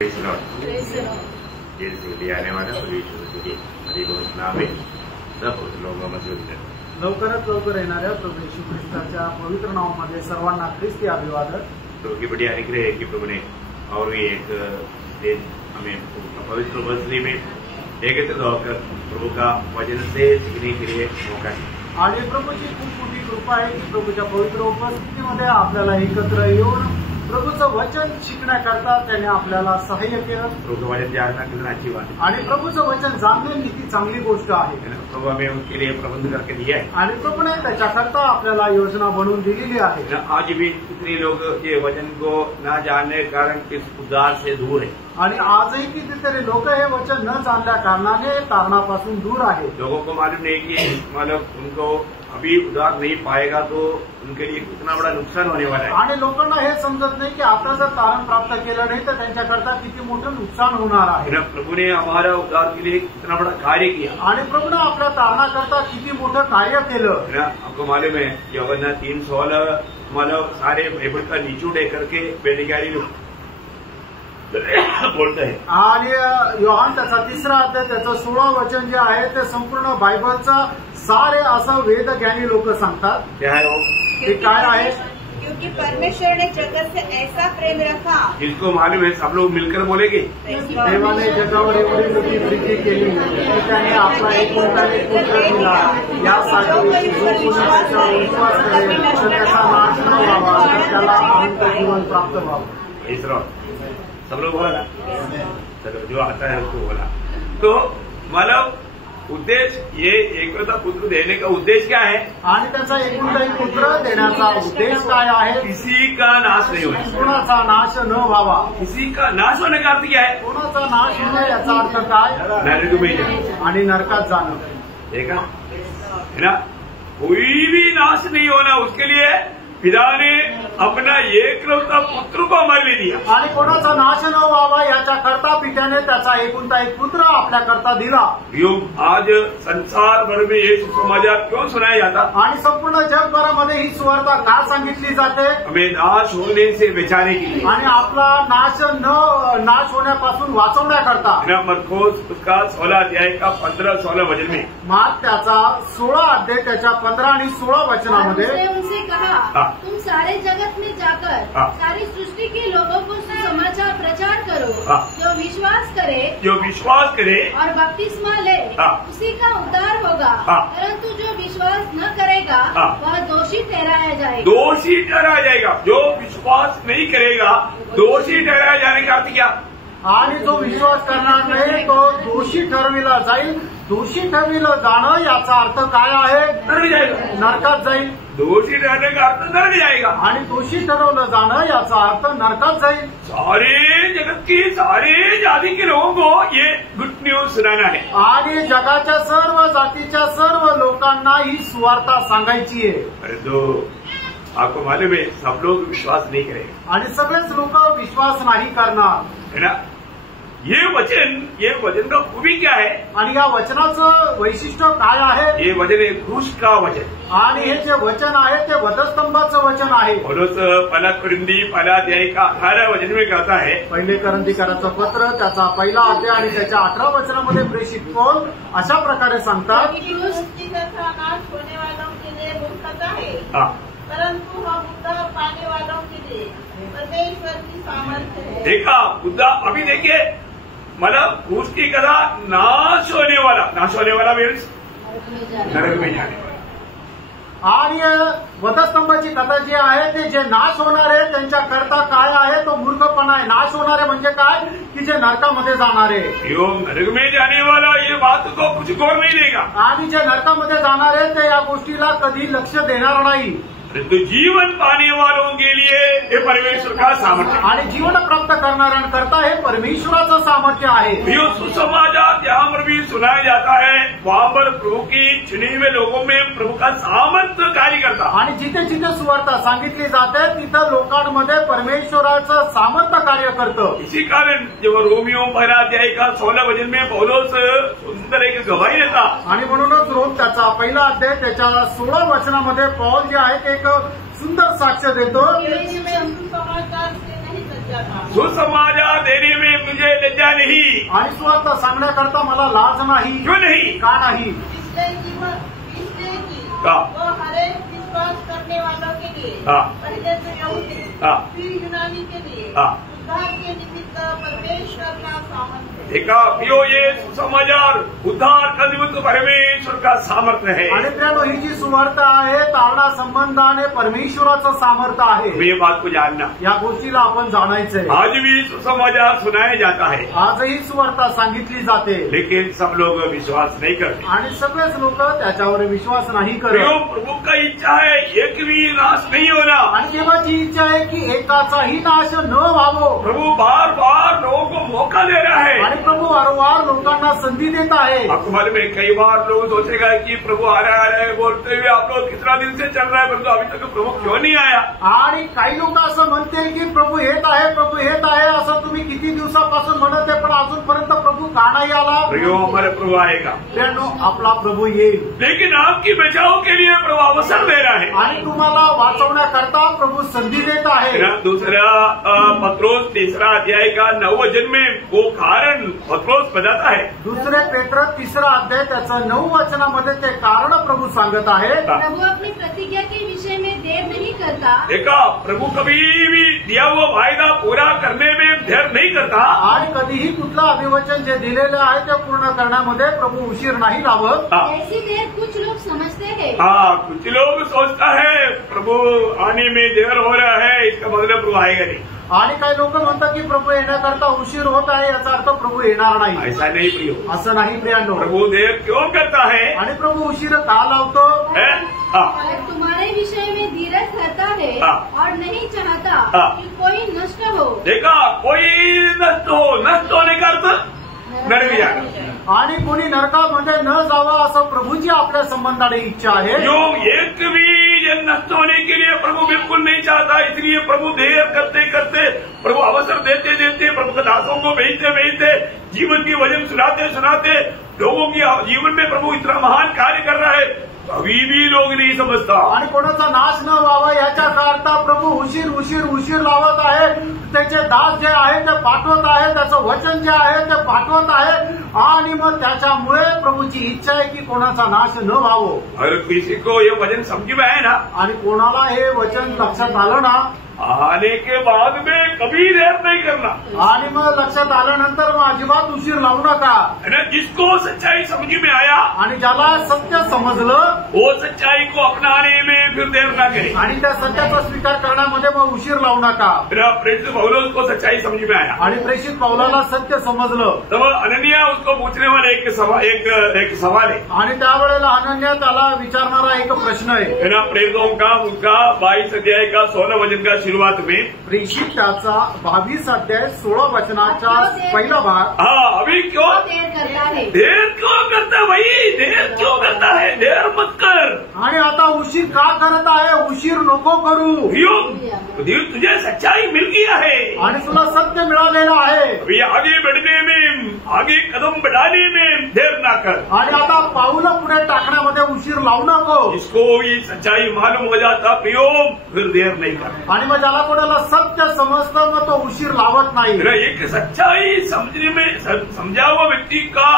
जल्दी आने वाला हरी बहुत नाम है सब लोगों में लवकरात लवकर येणाऱ्या प्रभू येशू ख्रिस्ताच्या पवित्र नावामध्ये सर्वांना ख्रिस्ती अभिवादन। तो की बढ़िया निकले कि प्रभु ने और भी एक दिन हमें पवित्र वचन में एकत्रित होकर प्रभु का वचन से सीखने के लिए मौका है। आणि प्रभूची खूप मोठी कृपा आहे की प्रभूच्या पवित्र उपस्थितीमध्ये आपल्याला एकत्र येऊन प्रभूचं वचन शिकण्याकरता त्याने आपल्याला सहाय्य केलं। प्रभु वचन जानना कितना अच्छी बात है आणि प्रभूचं वचन जाणणे किती चांगली गोष्ट आहे। प्रभु हमें उनके लिए प्रबंध करके दिया है आणि प्रभूने त्याच्याकरता आपल्याला योजना बनवून दिलेली आहे। आज भी कितने लोग ये वचन को न जानने के कारण इस उद्धार से दूर है आणि आजही कितीतरी लोक हे वचन न जाणल्या कारणाने तारणापासून दूर आहे। लोगों को मालूम नहीं कि मतलब उनको अभी उद्धार नहीं पाएगा तो उनके लिए कितना बड़ा नुकसान होने वाला है। आणि लोकांना हे समजत नाही की आता जर तारण प्राप्त केलं नाही तर त्यांच्याकरता किती मोठं नुकसान होणार आहे। प्रभु ने हमारा उद्धार के लिए कितना बड़ा कार्य किया आणि प्रभूने आपल्या तारणाकरता किती मोठं कार्य केलं। आपको मालूम है यूहन्ना 3:16 मतलब सारे बाइबल का निचोड़ करके बेनिकारी बोलते हैं आणि योहान त्याचा 3रा अध्याय त्याचं 16 वचन जे आहे ते संपूर्ण बायबलचा सारे असं वेद ज्ञानी लोक सांगतात। क्या है वो ते काय आहे? क्योंकि परमेश्वर ने जगत से ऐसा प्रेम रखा। जिसको मालूम है सब लोग मिलकर बोलेंगे देवाने जगावर एवढी मोठी प्रीती केली की त्याने आपला एकुलता-एक पुत्र दिला यासाठी जो कोणी त्याच्यावर विश्वास करेल त्याचा नाश न व्हावा तर त्याला अनंत जीवन प्राप्त व्हावं। इसरो सब लोग बोला चलो जो आता है उसको बोला तो मतलब उद्देश्य ये एकलौता पुत्र देने का उद्देश्य क्या है आणि त्याचा एकुलता-एक पुत्र देण्याचा उद्देश काय आहे? किसी का नाश नहीं होना कोणाचा नाश न व्हावा। किसी का नाश होने का अर्थ क्या है कोणाचा नाश होणे याचा अर्थ काय? नरक में जाना आणि नरकात जाणं। देखा है ना कोई भी नाश नहीं होना उसके लिए पिता ने अपना एकलौता पुत्र को हमारे लिए दिया। आणि कोणाचा नाश न व्हावा याच्याकरता पित्याने त्याचा एकुलता-एक पुत्र आपल्याकरता दिला। आज संसार भर में ये सुसमाचार क्यों सुनाया जाता आणि संपूर्ण जगभरामध्ये ही सुवार्ता का सांगितली जाते? हमें नाश होने से बचाने के लिए आणि आपला नाश होण्यापासून वाचवण्याकरता। मरकोस उसका 16 अध्याय का 15-16 वचन में मात त्याचा 16 अध्याय त्याच्या 15 आणि 16 वचनामध्ये उनसे कहा तुम सारे जगत में जाकर सारी सृष्टि के लोगों को सुसमाचार प्रचार करो। जो विश्वास करे और बपतिस्मा ले उसी का उद्धार होगा। परंतु जो विश्वास न करेगा वह दोषी ठहराया जाएगा। जो विश्वास नहीं करेगा दोषी ठहराया जाने का अर्थ क्या? आणि जो विश्वास करणार नाही तो दोषी ठरविला जाईल। दोषी ठरविलं जाणं याचा अर्थ काय आहे? नरकात जाईल। दोषी ठहरने का अर्थ नरक जाएगा आणि दोषी ठरवलं जाणं याचा अर्थ नरकात जाईल। सारे जगत की सारे जाति के लोगों को ये गुड न्यूज सुनाना है आणि जगाच्या सर्व जातीच्या सर्व लोकांना ही सुवार्ता सांगायची आहे। परंतु आपको मालूम है सब लोग विश्वास नहीं करेंगे आणि सगळेच लोक विश्वास नाही करणार है ना। ये वचन का खूबी क्या है आणि या वचनाचं वैशिष्ट्य काय आहे? ये वचन है क्रूस का वचन आणि हे जे वचन आहे ते वधस्तंभाचं वचन आहे। पौलुस पहला कुरिन्थी 1 अध्याय का 18 वचन में कहता है पहिले करंथीकराचं पत्र त्याचा 1 अध्याय आणि त्याच्या 18 वचनामध्ये प्रेषित पौल अशा प्रकारे सांगतात नाश होने वालों के लिए मूर्खता है परंतु हम उद्धार पाने वालों के लिए परमेश्वर की सामर्थ्य है। देखा मुद्दा अभी देखिए मतलब क्रूस की कथा नाश होने वाला मीन्स नरक में जाने वाला। आणि वधस्तंभाची कथा जी आहे ते जे नाश होणार आहे त्यांच्याकरता काय आहे? तो मूर्खपणा आहे। नाश होणारे म्हणजे काय की जे नरकामध्ये जाणार आहे। नरक में जाने वाला ये बात को कुछ गौर नहीं देगा आणि जे नरकामध्ये जाणार आहे ते या गोष्टीला कधी लक्ष देणार नाही। परंतु जीवन पाने वालों के लिए ये परमेश्वर का सामर्थ्य आणि जीवन प्राप्त करणाऱ्यांकरता हे परमेश्वराचं सामर्थ्य आहे। जो सुसमाचार जहाँ पर भी सुनाया जाता है वहाँ पर प्रभु की चुने हुए लोगों में प्रभु का सामर्थ्य कार्य करता। आणि जिथे जिथे सुवार्ता सांगितली जाते तिथं लोकांमध्ये परमेश्वराचं सामर्थ्य कार्य करतं। इसी कारण जब रोमियो 1 अध्याय का 16 वचन में पौलुस सुंदर एक गवाही देता आणि म्हणूनच रोम त्याचा 1 अध्याय त्याच्या 16 वचनामध्ये पौल जे आहे ते एक सुंदर साक्ष देतो। समाचार से नहीं सच्चा था सुसमाचार देने में लज्जा नहीं। आणि सुवार्ता सांगण्याकरता मला लाज नाही। क्यों नहीं? का नाही? इसलिए कि वो हर एक विश्वास करने वालों के लिए, पहले तो यहूदी, फिर यूनानी के लिए उद्धार के निमित्त परमेश्वर का सामर्थ्य है। देखा पियो, ये सुसमाचार उद्धार का निमित्त परमेश्वर का सामर्थ्य है। आणि प्रियानो, ही जी सुवार्ता आहे तारणा संबंधाने परमेश्वराचं सामर्थ्य आहे। ये बात को जानना, या गोष्टीला आपण जाणायचंय। आज भी सुसमाचार सुनाया जाता है, आजही सुवार्ता सांगितली जाते, लेकिन सब लोग विश्वास नहीं करते आणि सगळेच लोक त्याच्यावर विश्वास नाही प्रियो, करत। प्रभु का इच्छा है एक भी नाश नहीं होना। आणि देवाची इच्छा आहे की एकाचाही नाश न व्हावं। प्रभु बार बार लोगों को मौका दे रहा है, आणि प्रभू वारंवार लोकांना संधी देत आहे। आपको मालूम है, कई बार लोग सोचेगा कि प्रभु आ रहा है बोलते हुए आप लोग कितना दिन से चल रहा है, परंतु अभी तक प्रभु क्यों नहीं आया? आणि काही लोक असं म्हणतील की प्रभू येत आहे, प्रभू येत आहे, असं तुम्ही किती दिवसापासून म्हणत आहे, पण अजूनपर्यंत प्रभू का नाही आला? प्रियो, हमारा प्रभु आएगा, आपला प्रभू येईल, लेकिन आपकी बचाव के लिए प्रभु अवसर दे रहा है आणि तुम्हाला वाचवण्याकरता प्रभू संधी देत आहे। दूसरा पत्रोस 3 अध्याय का 9 वचन में वो कारण पत्रोस बताता है। दुसरे पेट्र 3 अध्याय त्याचं 9 वचनामध्ये ते कारण प्रभू सांगत आहे। प्रभु अपनी प्रतिज्ञा के विषय में देर नहीं करता। देखा, प्रभु कभी भी दिया हुआ वायदा पूरा करने में देर नहीं करता, आणि कधीही कुठलं अभिवचन जे दिलेलं आहे ते पूर्ण करण्यामध्ये प्रभू उशीर नाही लावत। ऐसी देर कुछ लोग समझते हैं। कुछ लोग सोचता है प्रभु आने में देर हो रहा है, इसका मतलब प्रभु आएगा नहीं। आणि काही लोक म्हणतात की प्रभू येण्याकरता उशीर होत आहे, याचा अर्थ प्रभू येणार नाही। ऐसा नहीं प्रियो, असं नाही प्रियांनो। प्रभु देर क्यों करता है? आणि प्रभु उशीर का लावतो? तुम्हारे विषय में धीरज धरता है और नहीं चाहता कि कोई नष्ट हो। देखा, कोई नष्ट होने का अर्थ नरक जाना, आणि कोणी नरकामध्ये न जावं असं प्रभूची आपल्या संबंधाने इच्छा आहे। जो एक भी नष्ट होने के लिए प्रभु बिल्कुल नहीं चाहता, इसलिए प्रभु देर करते करते, प्रभु अवसर देते देते, प्रभु के दासों को भेजते भेजते, जीवन की वजन सुनाते सुनाते लोगों की जीवन में प्रभु इतना महान कार्य कर रहा है, अभी भी लोग नहीं समझता। आणि कोणाचा नाश न व्हावा याच्या करता प्रभू उशीर उशीर उशीर लावत आहे। त्याचे दास जे आहे ते पाठवत आहे, त्याचं वचन जे आहे ते पाठवत आहे, आणि मग त्याच्यामुळे प्रभूची इच्छा आहे की कोणाचा नाश न व्हावं। अगर किसी को ये वचन समझ में आए ना, आणि कोणाला हे वचन लक्षात आलं ना, आने के बाद में कभी देर नहीं करना, आणि मग लक्षात आल्यानंतर मग अजिबात उशीर लावू नका। जिसको सच्चाई समझ में आया आणि ज्याला सत्य समजलं वो सच्चाई को अपनाने में फिर देर ना करे, आणि त्या सत्याचा स्वीकार करण्यामध्ये मग उशीर लावू नका। प्रेषित पौलुस को सच्चाई समझ में आया, आणि प्रेषित पौलाला सत्य समजलं, तब अनन्या उसको पूछने वाला एक सवाल है, आणि त्यावेळेला अनन्या त्याला विचारणारा एक प्रश्न आहे। प्रेरितों का उसका 22 अध्याय का 16 वचन का शुरुआत में, प्रेषित त्याचा 22 अध्याय 16 वचनाचा पहिला भाग। अभी क्यों देर करता है? देर क्यों करता है भाई? देर क्यों करता है? देर मत कर। आणि आता उशीर का करत आहे? उशीर नको करू। तुझे सच्चाई मिल गया है आणि तुला सत्य मिळालेलं आहे। अभी आगे बढ़ने में, आगे कदम बढ़ाने में देर ना कर, आणि आता पाऊलं पुढे टाकण्यामध्ये उशीर लावू नको। इसको ये सच्चाई मालूम हो जाता प्रियो, फिर देर नहीं कर। आणि मग ज्याला कोणाला सत्य समजतं मग तो उशीर लावत नाही। एक सच्चाई समझने में समझा हुआ व्यक्ति का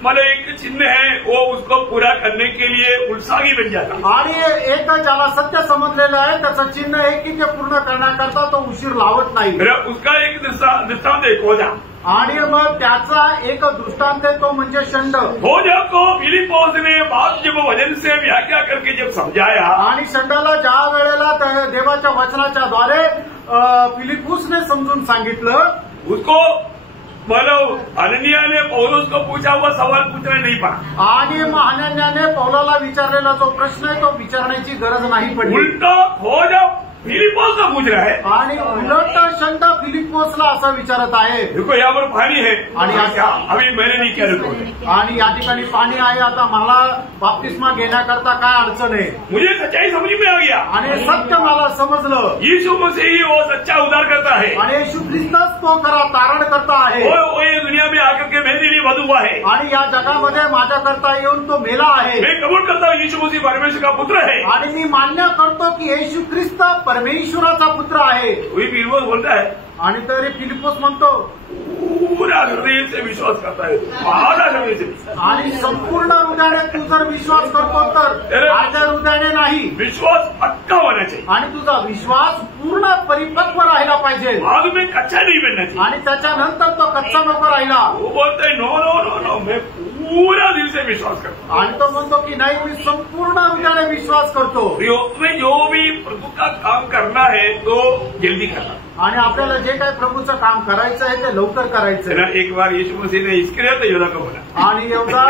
मतलब एक चिन्ह है, वो उसको पूरा करने के लिए उत्साही बन जाता। आणि एक ज्याला सत्य समजलेलं आहे त्याचं चिन्ह आहे की ते पूर्ण करण्याकरता तो उशीर लावत नाही। उसका एक दृष्टांत एक होता, आणि मग त्याचा एक दृष्टांत आहे तो म्हणजे षंड। होजा को फिलिपोस ने बात जब वचन से व्याख्या करके जब समझाया, आणि षंडाला ज्या वेळेला देवाच्या वचनाच्या द्वारे फिलिपुसने समजून सांगितलं, उसको मतलब अनन्या ने पौलुस को पूछा हुआ सवाल पूछना नहीं पड़ा, आणि मग अनन्याने पौलाला विचारलेला जो प्रश्न आहे तो विचारण्याची गरज नाही पडली। उलटा होजा फिलिपोस का पूछ रहा है, आणि उलट षंड फिलिपोसला असं विचारत आहे। देखो यहाँ पर पानी है, आणि अभी मैंने नहीं किया, आणि या ठिकाणी पाणी आहे, आता मला बाप्तिस्मा घेण्याकरता काय अडचण आहे? मुझे सच्चाई समझ में आ गया, आणि सत्य मला समजलं। यीशु मसीह ही वो सच्चा उद्धार करता है, आणि येशू ख्रिस्तच तो खरा तारण करता आहे। वो ये दुनिया में आकर के मेरे लिए वध हुआ है, आणि या जगामध्ये माझ्याकरता येऊन तो मेला आहे। मैं कबूल करता हूँ यीशु मसीह परमेश्वर का पुत्र है, आणि मी मान्य करतो की येशू ख्रिस्त परमेश्वराचा पुत्र आहे। वही फिलिपोस बोलता है, आणि तरी फिलिपोस म्हणतो पूरा हृदय से विश्वास करता है, आधा हृदय से, आणि संपूर्ण हृदयाने तू जर विश्वास करतो तर आधा हृदयाने नाही, विश्वास पक्का होना चाहिए आणि तुझा विश्वास पूर्ण परिपक्व राहिला पाहिजे, बाद में कच्चा नहीं बनना चाहिए। आणि त्याच्यानंतर तो कच्चा नको राहिला। वो बोलते हैं नो नो नो नो, मैं पूरा दिल से विश्वास करता हूँ, आणि तो म्हणतो की नाही मी संपूर्ण हृदयाने विश्वास करतो। तुम्हें जो भी प्रभु का काम करना है तो जल्दी करना, आणि आपल्याला जे काही प्रभूचं काम करायचं आहे ते लवकर करायचं है ना। आहे। एक बार यीशु मसीह ने इस्करियोत यहूदा को बोला, आणि यहूदा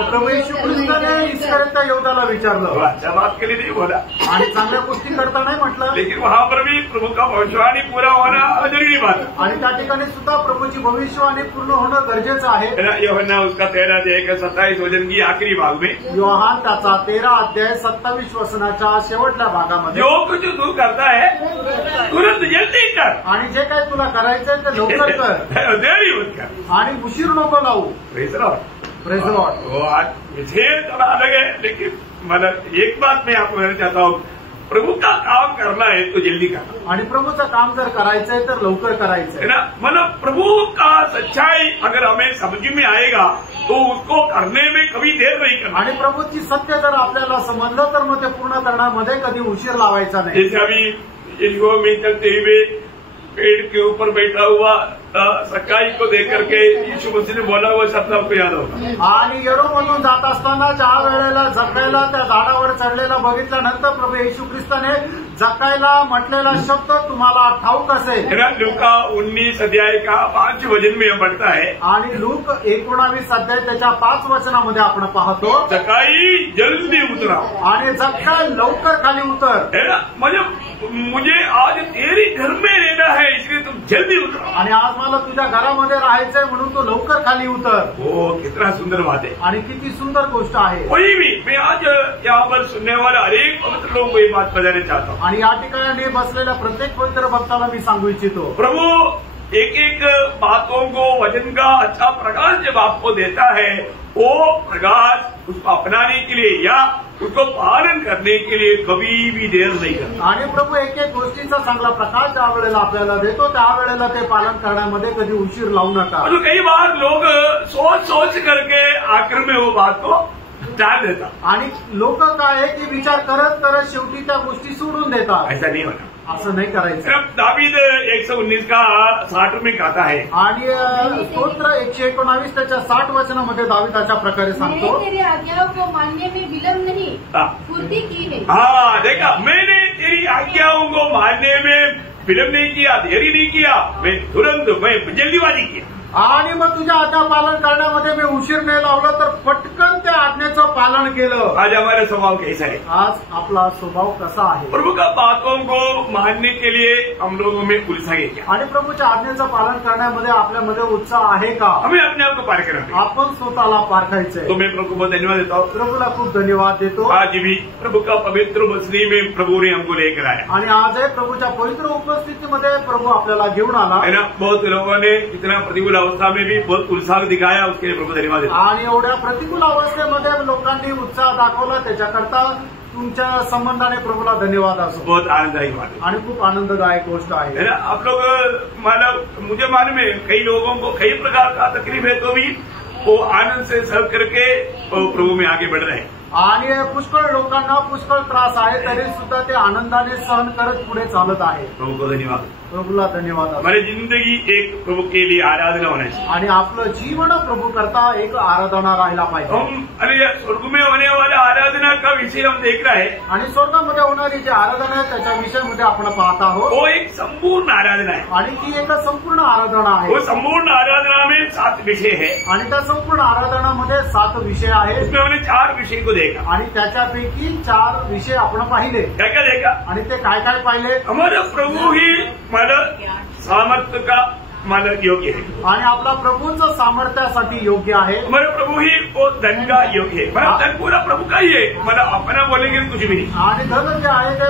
प्रभू येशू ख्रिस्ताने इस्करियोत यहूदाला विचारलं, वो अच्छा बात के लिए नहीं बोला, आणि चांगल्या गोष्टी करता नाही म्हटलं, लेकिन वहां पर भी प्रभु का भविष्यवाणी पूरा होना जरूरी बात है, आणि त्या ठिकाणी सुद्धा प्रभूची भविष्यवाणी पूर्ण होणं गरजेचं आहे। है ना। यूहन्ना उसका 13 अध्याय 27 वचन की आखिरी भाग में, योहान त्याचा 13 अध्याय 27 वचनाच्या शेवटल्या भागामध्ये, जो कुछ तू करता है तुरंत जल्दी कर, आणि जे काही तुला करायचंय ते लवकर कर, देरी मत कर, आणि उशीर नको लावू। Praise the Lord. Praise the Lord. वो आज विषय थोड़ा अलग है, लेकिन मतलब एक बात मैं आपको कहना चाहता हूँ, प्रभु का काम करना है तो जल्दी करना, आणि प्रभूचं काम जर करायचंय तर लवकर है करायचंय। ना। मतलब प्रभु का सच्चाई अगर हमें समझ में आएगा तो उसको करने में कभी देर नहीं करना। आणि प्रभूची सत्य जर आपल्याला समजलं तर मग ते पूर्ण करण्यामध्ये कधी उशीर लावायचा नाही। जैसे अभी इनको में चलते हुए पेड़ के ऊपर बैठा हुआ सकाई को देख करके यीशु मसीह ने बोला हुआ शब्द आपको याद होगा, आणि येरोमधून जात असताना ज्या वेळेला जकायला त्या झाडावर चढलेला बघितल्यानंतर प्रभू येशू ख्रिस्ताने जकायला म्हटलेला शब्द तुम्हाला ठाऊक असेल, है ना। लूका 19 अध्याय का 5 वचन में बढ़ता है, आणि लूक 19 अध्याय त्याच्या 5 वचनामध्ये आपण पाहतो, सकाई जल्दी उतरा, आणि जकाय लवकर खाली उतर, है ना। मुझे आज तेरी घर में रहना है इसलिए तुम जल्दी उतरो, आणि आज मला तुझ्या घरामध्ये राहायचंय म्हणून तू लवकर खाली उतर। वो कितना सुंदर बात है, आणि किती सुंदर गोष्ट आहे। कोई भी, मैं आज यहाँ पर सुनने वाले हरेक पवित्र लोगों को ये बात बताना चाहता हूँ, आणि या ठिकाणी बसलेल्या प्रत्येक पवित्र भक्ताला मी सांगू इच्छितो, प्रभु एक एक बातों को वचन का अच्छा प्रकाश जब आपको देता है, वो प्रकाश उसको अपनाने के लिए या उसको पालन करने के लिए कभी भी देर नहीं करता। आणि प्रभू एक एक गोष्टीचा चांगला प्रकाश ज्या वेळेला आपल्याला देतो त्यावेळेला ते पालन करण्यामध्ये कधी उशीर लावू नका। तो कई बार लोग सोच सोच करके आखिर में वो बात को टाल देता, आणि लोक काय आहे की विचार करत करत शेवटी त्या गोष्टी सोडून देतात। ऐसा नहीं होना। असं नाही करायचं। सिर्फ दावीद 119 का 60 में कहता है, आणि स्तोत्र 119 त्याच्या 60 वचनामध्ये दावीद अशा प्रकारे सांगतो, तेरी आज्ञाओं को मानने में विलंब नहीं, फुर्ती की है। हाँ देखा, मैंने तेरी आज्ञाओं को मानने में विलंब नहीं किया, देरी नहीं किया, मैं तुरंत मैं जल्दीबाजी किया। आणि मग तुझ्या आज्ञा पालन करण्यामध्ये मी उशीर नाही लावलं तर पटकन त्या आज्ञेचं पालन केलं। आज हमारा स्वभाव कैसा है? आज आपला स्वभाव कसा आहे? प्रभु का बातों को मानने के लिए हम लोगों में उत्साह है क्या? आणि प्रभूच्या आज्ञेचं पालन करण्यामध्ये आपल्यामध्ये उत्साह आहे का? हमें अपने आप को पार करना, आपण स्वतःला पारखायचंय। तो मैं प्रभु को बहुत धन्यवाद देता हूँ। प्रभूला खूप धन्यवाद देतो। आज भी प्रभु का पवित्र बसनी में प्रभु ने हमको लेकर आया, आणि आजही प्रभूच्या पवित्र उपस्थितीमध्ये प्रभू आपल्याला घेऊन आला है ना। बहुत लोगों ने इतना प्रतिकूल अवस्था में भी बहुत उत्साह दिखाया, उसके लिए प्रभु धन्यवाद देता हूं। आणि एवढ्या प्रतिकूल अवस्थेमध्ये लोकांनी उत्साह दाखवला त्याच्याकरता तुमच्या संबंधाने प्रभूला धन्यवाद असो। बहुत आनंददायी बात है, आणि खूप आनंददायक गोष्ट आहे, है ना। आप लोग मुझे मालूम है कई लोगों को कई प्रकार का तकलीफ है, तो भी वो आनंद से सर्व करके प्रभु में आगे बढ़ रहे हैं। आणि पुष्कळ लोकांना पुष्कळ त्रास आहे तरी सुद्धा ते आनंदाने सहन करत पुढे चालत आहे। प्रभु को धन्यवाद, प्रभूला धन्यवाद। हमारी जिंदगी एक प्रभु के लिए आराधना होना चाहिए, आणि आपलं जीवन प्रभू करता एक आराधना राहिला पाहिजे। हम अरे स्वर्ग में होने वाला आराधना का विषय हम देख रहे हैं, आणि स्वर्गामध्ये होणारी जी आराधना आहे त्याच्या विषयामध्ये आपण पाहत आहोत, वो एक संपूर्ण आराधना है। आणि ती एक संपूर्ण आराधना आहे। वो संपूर्ण आराधना में 7 विषय है, आणि त्या संपूर्ण आराधनामध्ये 7 विषय आहेत। उसमें हमने 4 विषय को देखा, आणि त्याच्यापैकी 4 विषय आपण पाहिले। क्या क्या देखा? आणि ते काय काय पाहिले? हमारा प्रभु ही माना सामर्थ्य का माना योग्य है, आणि आपला प्रभूंचं सामर्थ्यासाठी योग्य आहे। हमारा प्रभु ही वो धन का योग्य है, मतलब धन पूरा प्रभु का ही है, मतलब अपना बोलेंगे कुछ भी नहीं। आणि धन जे आहे ते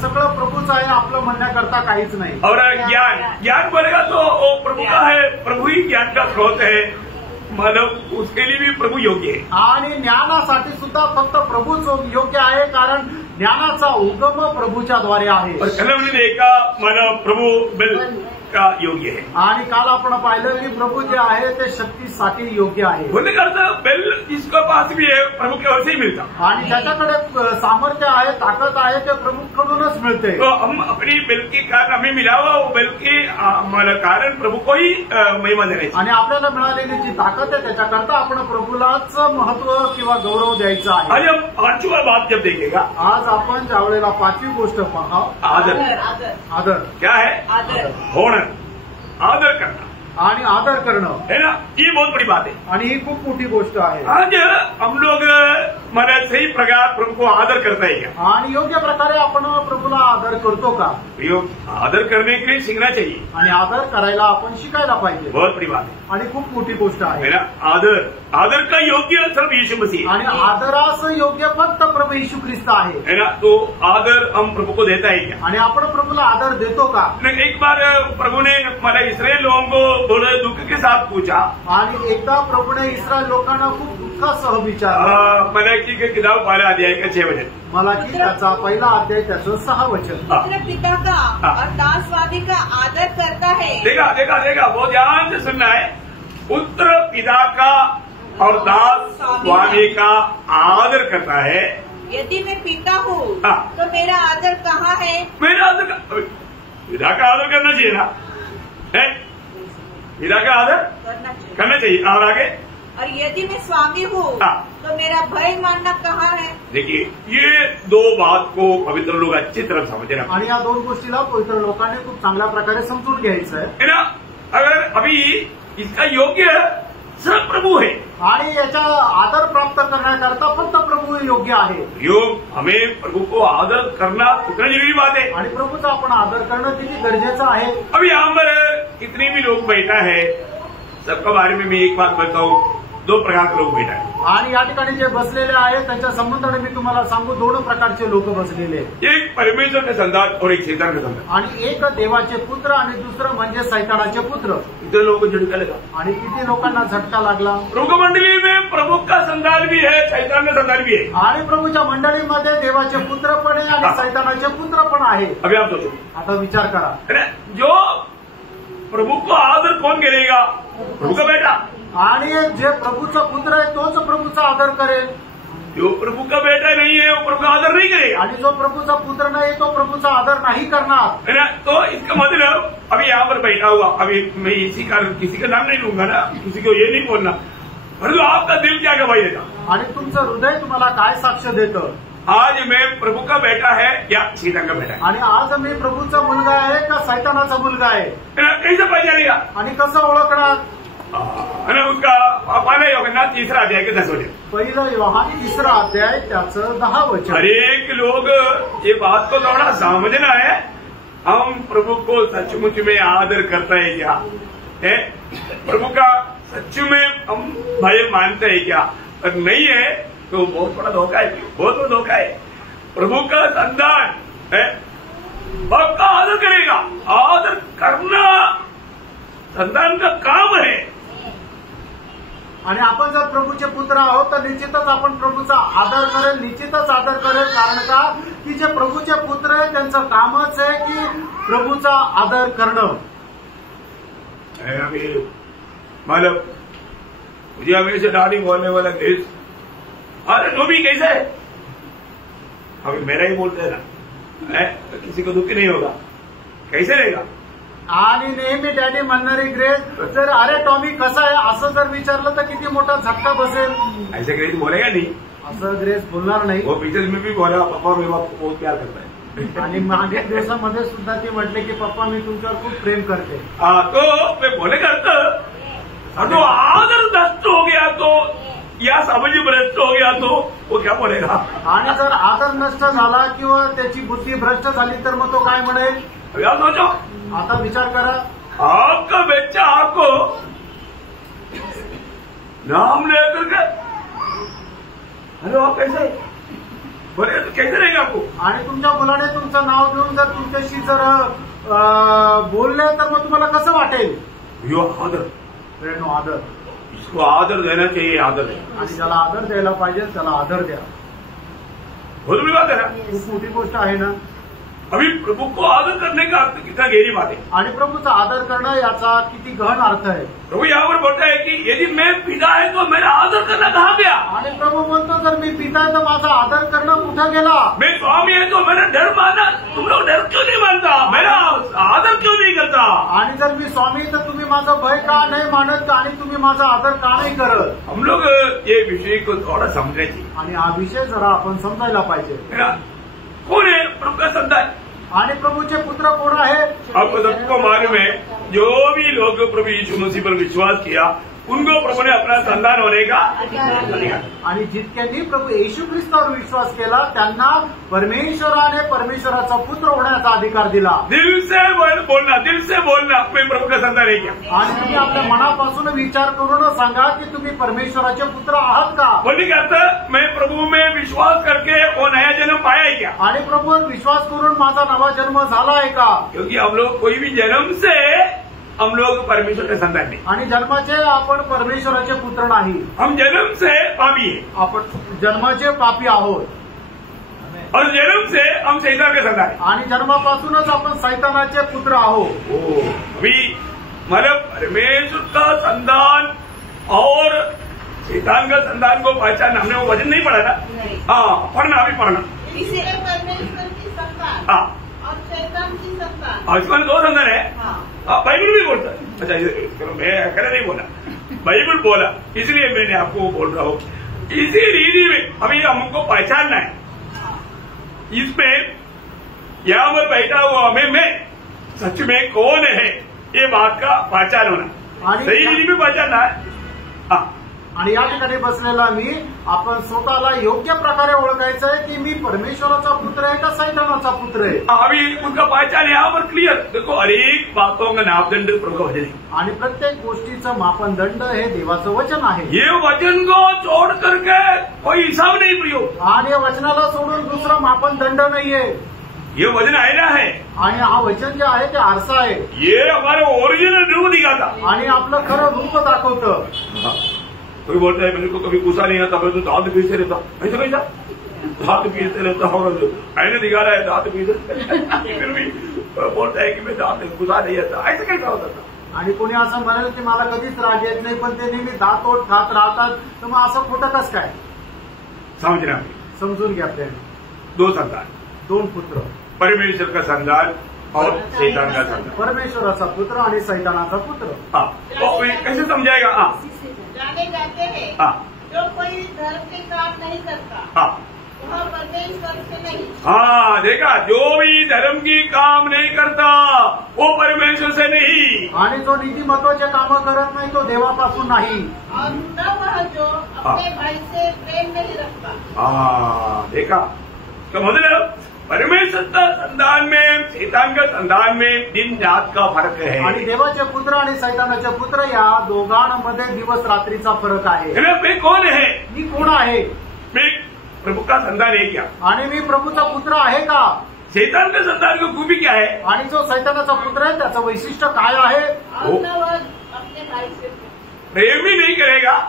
सगळं प्रभूचं आहे, आपलं म्हणण्याकरता काहीच नाही। और ज्ञान बोलेगा तो वो प्रभु का है, प्रभु ही ज्ञान का स्रोत है, मतलब उसके लिए भी प्रभु योग्य है। आणि ज्ञानासाठी सुद्धा फक्त प्रभूच योग्य आहे, कारण ज्ञानाचा उगम प्रभूच्या द्वारे आहे। और कल हमने देखा माना प्रभु का योग्य है। आणि काल आपण पाहिलं की प्रभू जे आहे ते शक्तीसाठी योग्य आहे। बोलने का अर्थ बेल जिसके पास भी है प्रभु के ओर से ही मिलता, आणि ज्याच्याकडे सामर्थ्य आहे ताकद आहे ते प्रभूकडूनच मिळते। तो हम अपनी बेल के कारण हमें मिला हुआ वो बेल के कारण प्रभु को ही महिमा देने, आणि आपल्याला मिळालेली जी ताकद आहे त्याच्याकरता आपण प्रभूलाच महत्व किंवा गौरव द्यायचा आहे। आज हम पांचवा बात जब देखेगा, आज आपण ज्या वेळेला पाचवी गोष्ट पहा, आदर। आदर क्या है? आदर, होना, आदर करना आणि आदर करणं है ना, ये बहुत बड़ी बात है। आणि ही खूप मोठी गोष्ट आहे। आज हम लोग मैंने सही प्रकार प्रभु को आदर करता है क्या? आणि योग्य प्रकारे आपण प्रभूला आदर करतो का? आदर करने के लिए सीखना चाहिए, आणि आदर करायला आपण शिकायला पाहिजे। बहुत बड़ी बात है, आणि खूप मोठी गोष्ट आहे है ना। आदर, आदर का योग्य सिर्फ यीशु मसीह आणि आदरास योग्य फक्त प्रभू येशू ख्रिस्त आहे, है ना। तो आदर हम प्रभु को देता है क्या? आणि आपण प्रभूला आदर देतो का? एक बार प्रभु ने मतलब इसराइल लोगों को थोड़े दुख के साथ पूछा, आणि एकदा प्रभूने इस्रायल लोकांना खूप दुःखासह विचारलं। मलाकी के किताब 12 अध्याय का 6 वचन, मलाकी त्याचा पहिला अध्याय त्याचं 6 वचन। पुत्र पिता का और दासवादी का आदर करता है। देखा देखा देखा, बहुत ध्यान से सुनना है। पुत्र पिता का और दास स्वामी का आदर करता है। यदि मैं पिता हूँ हाँ। तो मेरा आदर कहाँ है? मेरा आदर पिता का आदर करना चाहिए ना, है? पिता का आदर करना चाहिए। और आगे, और यदि मैं स्वामी हूँ हाँ। तो मेरा भय मानना कहाँ है? देखिए, ये दो बात को पवित्र लोग अच्छी तरह समझ रहे आणि या दोन गोष्टीला पवित्र लोकांनी खूप चांगल्या प्रकारे समजून घ्यायचं है ना। अगर अभी इसका योग्य सिर्फ प्रभु है, आणि याचा आदर प्राप्त करण्याकरता फक्त प्रभू योग्य आहे। योग हमें प्रभु को आदर करना कितना जरूरी बात है, आणि प्रभूचा आपण आदर करणं किती गरजेचं आहे। अभी यहाँ पर कितने भी लोग बैठा है, सबका बारे में मैं एक बात बताऊं, दो प्रकार के लोग बैठा है। आणि या ठिकाणी जे बसलेले आहेत त्यांच्या संबंधाने मी तुम्हाला सांगू, दोन प्रकारचे लोक बसलेले आहेत। एक परमेश्वर का संतान और एक शैतान का संतान, आणि एक देवाचे पुत्र आणि दुसरं म्हणजे सैतानाचे पुत्र। इतने लोगों को झटका लगा। आणि किती लोकांना झटका लागला। प्रभु मंडली में प्रभु का संतान भी है, शैतान का संतान भी है। आणि प्रभूच्या मंडळीमध्ये देवाचे पुत्र पण आहे आणि सैतानाचे पुत्र पण आहे। अभी आप सोचो, आता विचार करा, जो प्रभु को आदर कौन करेगा? प्रभु का बेटा। आणि जे प्रभूचा पुत्र आहे तोच प्रभूचा आदर करेल। जो प्रभु का बेटा नहीं है वो प्रभु का आदर नहीं करेगा, आणि जो प्रभूचा पुत्र नाही तो प्रभूचा आदर नाही करणार, है ना। तो इसका मतलब अभी यहाँ पर बैठा हुआ, अभी मैं इसी का किसी का नाम नहीं लूंगा ना, किसी को ये नहीं बोलना, परंतु आपका दिल क्या गवाही देगा? आणि तुमचं हृदय तुम्हाला काय साक्ष देतं? आज मैं प्रभु का बेटा है या शैतान का बेटा है, आणि आज मी प्रभूचा मुलगा आहे का सैतानाचा मुलगा आहे, है ना। कैसे पहचानेगा? आणि कसं ओळखणार? है ना। उसका पहला योहन्ना 3 अध्याय के 10 वचन, पहिलं योहान 3 अध्याय त्याचं 10 वचन। हर एक लोग ये बात को थोड़ा समझना है, हम प्रभु को सचमुच में आदर करता है क्या, है? प्रभु का सच में हम भय मानते हैं क्या? अगर नहीं है तो बहुत बड़ा धोखा है, बहुत बड़ा धोखा है। प्रभु का संतान है, सबका आदर करेगा। आदर करना संतान का काम है। आणि आपण जर प्रभूचे पुत्र आहोत तर निश्चितच आपण प्रभूचा आदर करेल, निश्चितच आदर करेल। कारण का की जे प्रभूचे पुत्र आहे त्यांचं कामच आहे की प्रभूचा आदर करणं। मतलब मुझे हमेशा दाढ़ी बोलने वाला देश, अरे तो भी कैसे है, अभी मेरा ही बोलते है ना, तो किसी को दुख नहीं होगा, कैसे रहेगा? आणि नेहमी डॅडी म्हणणारी ग्रेस, जर अरे टॉमी कसा आहे असं जर विचारलं तर किती मोठा झटका बसेल। ऐसे ग्रेस बोलेगा नहीं, असं ग्रेस बोलणार नाही। वो पिक्चर में भी बोला, पप्पा मेरे बाप को बहुत प्यार करता है। आणि मागील दिवसामध्ये सुद्धा ते म्हटले की पप्पा मी तुमच्यावर खूप प्रेम करते। तो मैं बोले करता, तो आदर नष्ट हो गया तो या समझ भ्रष्ट हो गया तो वो क्या बोलेगा? आणि जर आदर नष्ट झाला किंवा त्याची बुद्धी भ्रष्ट झाली तर मग तो काय म्हणेल? या सोचो, आता विचार करा, आपका बच्चा आपको नाम लेकर के, अरे आप कैसे बोले तो कैसे रहेगा आपको? आणि तुमच्या मुलाने तुमचं नाव घेऊन जर तुमच्याशी जर बोलले तर मग तुम्हाला कसं वाटेल? यो आदर, प्रेरणो आदर, इसको आदर देना चाहिए, आदर है। आणि ज्याला आदर द्यायला पाहिजे त्याला आदर द्या। बहुत बड़ी बात है ना। खूप मोठी गोष्ट आहे ना। अभी प्रभु को आदर करने का अर्थ कितना गहरी बात है। आणि प्रभूचा आदर करणं याचा किती गहन अर्थ आहे। प्रभु यहाँ पर बोलता है कि यदि मैं पिता है तो मेरा आदर करना कहाँ गया। आणि प्रभू म्हणतो जर मी पिता आहे तर माझा आदर करणं कुठं गेला। मैं स्वामी है तो मेरा डर माना, तुम लोग डर क्यों नहीं मानता, मेरा आदर क्यों नहीं करता। आणि जर मी स्वामी तर तुम्ही माझं भय का नाही मानत आणि तुम्ही माझा आदर का नाही करत। हम लोग ये विषय को थोड़ा समझने चाहिए आणि हा विषय जरा आपण समजायला पाहिजे। कौन है प्रभु का संतान आणि प्रभूचे पुत्र कोण आहे। आपको सबको मालूम है, जो भी लोग प्रभु यीशु मसीह पर विश्वास किया उनको प्रभु ने अपना संतान होने का अधिकार। आणि जितक्यांनी प्रभू येशू ख्रिस्तावर विश्वास केला त्यांना परमेश्वराने परमेश्वराचा पुत्र होण्याचा अधिकार दिला। दिल से बोलना मैं प्रभु का संतान है क्या। आणि तुम्ही आपल्या मनापासून विचार करून सांगा की तुम्ही परमेश्वराचे पुत्र आहात का। बोलने का अर्थ मैं प्रभु में विश्वास करके वो नया जन्म पाया है क्या। आणि प्रभूवर विश्वास करून माझा नवा जन्म झाला आहे का। क्योंकि हम लोग कोई भी जन्म से हम लोग परमेश्वर के संतान नहीं। आणि जन्माचे आपण परमेश्वराचे पुत्र नाही, हम जन्म से पापी है। आपण जन्माचे पापी आहोत और जन्म से हम शैतान के संतान है। आणि जन्मापासूनच आपण शैतानाचे पुत्र आहोत। अभी मतलब परमेश्वर का संतान और शैतान का संतान को पहचान हमने वो वचन नहीं पढ़ा ना। हाँ पढ़ना, अभी पढ़ना। परमेश्वर की संतान हाँ और शैतान की संतान, इसमें दो संतान है। हाँ बाइबल भी बोलता है। अच्छा चलो मैं अकेले नहीं बोला, बाइबल बोला इसलिए मैंने आपको बोल रहा हूँ। इसी रीति में अभी हमको पहचानना है। इसमें यहाँ पर बैठा हुआ मैं सच में कौन है ये बात का पहचान होना, सही रीति में पहचानना है। हाँ आणि या ठिकाणी बसलेला मी आपण स्वतःला योग्य प्रकारे ओळखायचं आहे की मी परमेश्वराचा पुत्र आहे का शैतानाचा पुत्र आहे। अभी उनका पहचान यहाँ पर क्लियर। देखो हर एक बातों का नापदंड प्रभु का वचन है आणि प्रत्येक गोष्टीचं मापनदंड हे देवाचं वचन आहे। ये वचन को छोड़ करके कोई हिसाब नहीं प्रयोग। आणि या वचनाला सोडून दुसरा मापनदंड नाहीये। ये वचन आईना है आणि हा वचन जे आहे ते आरसा आहे। ये हमारे ओरिजिनल रूप दिखाता आणि आपलं खरं रूप दाखवतं। कोई बोलता है मेरे को कभी गुस्सा नहीं आता, मैं तो दांत पीसते रहता। ऐसा कैसा दांत पीसते रहता और आईने दिखा रहा है दांत पीसते, फिर भी बोलता है कि मैं दांत गुस्सा नहीं आता। ऐसा कैसा होता था। आणि कोणी असं म्हणाल की मला कधीच राग येत नाही पण ते नेहमी दात ओठ खात राहतात, तर मग असं खोटं कसं काय। समझना, समजून घ्या ते दो संतान, दोन पुत्र, परमेश्वर का संतान और शैतान का संतान। परमेश्वराचा पुत्र आणि शैतानाचा पुत्र। हाँ तो कैसे समझाएगा। हाँ जाने जाते हैं हाँ जो कोई धर्म के काम नहीं करता हाँ वह परमेश्वर से नहीं। हाँ देखा, जो भी धर्म की काम नहीं करता वो परमेश्वर से नहीं। आणि जो नीतिमत्वाचे काम करत नाही तो देवापासून नाही। और न वह जो अपने भाई से प्रेम नहीं रखता। हाँ देखा, तो मतलब परमेश्वर का संतान में शैतान का संतान में दिन रात का फर्क है। आणि देवाचे पुत्र आणि शैतानाचे पुत्र या दोघांमध्ये दिवस रात्रीचा फरक आहे। मैं कौन है, मी कोण आहे। मैं प्रभु का संतान है क्या। आणि मी प्रभूचा पुत्र आहे का। शैतान का संतान की खूबी क्या है। आणि जो शैतानाचा पुत्र आहे त्याचं वैशिष्ट्य काय आहे। और न वह अपने भाई से प्रेम ही नहीं करेगा,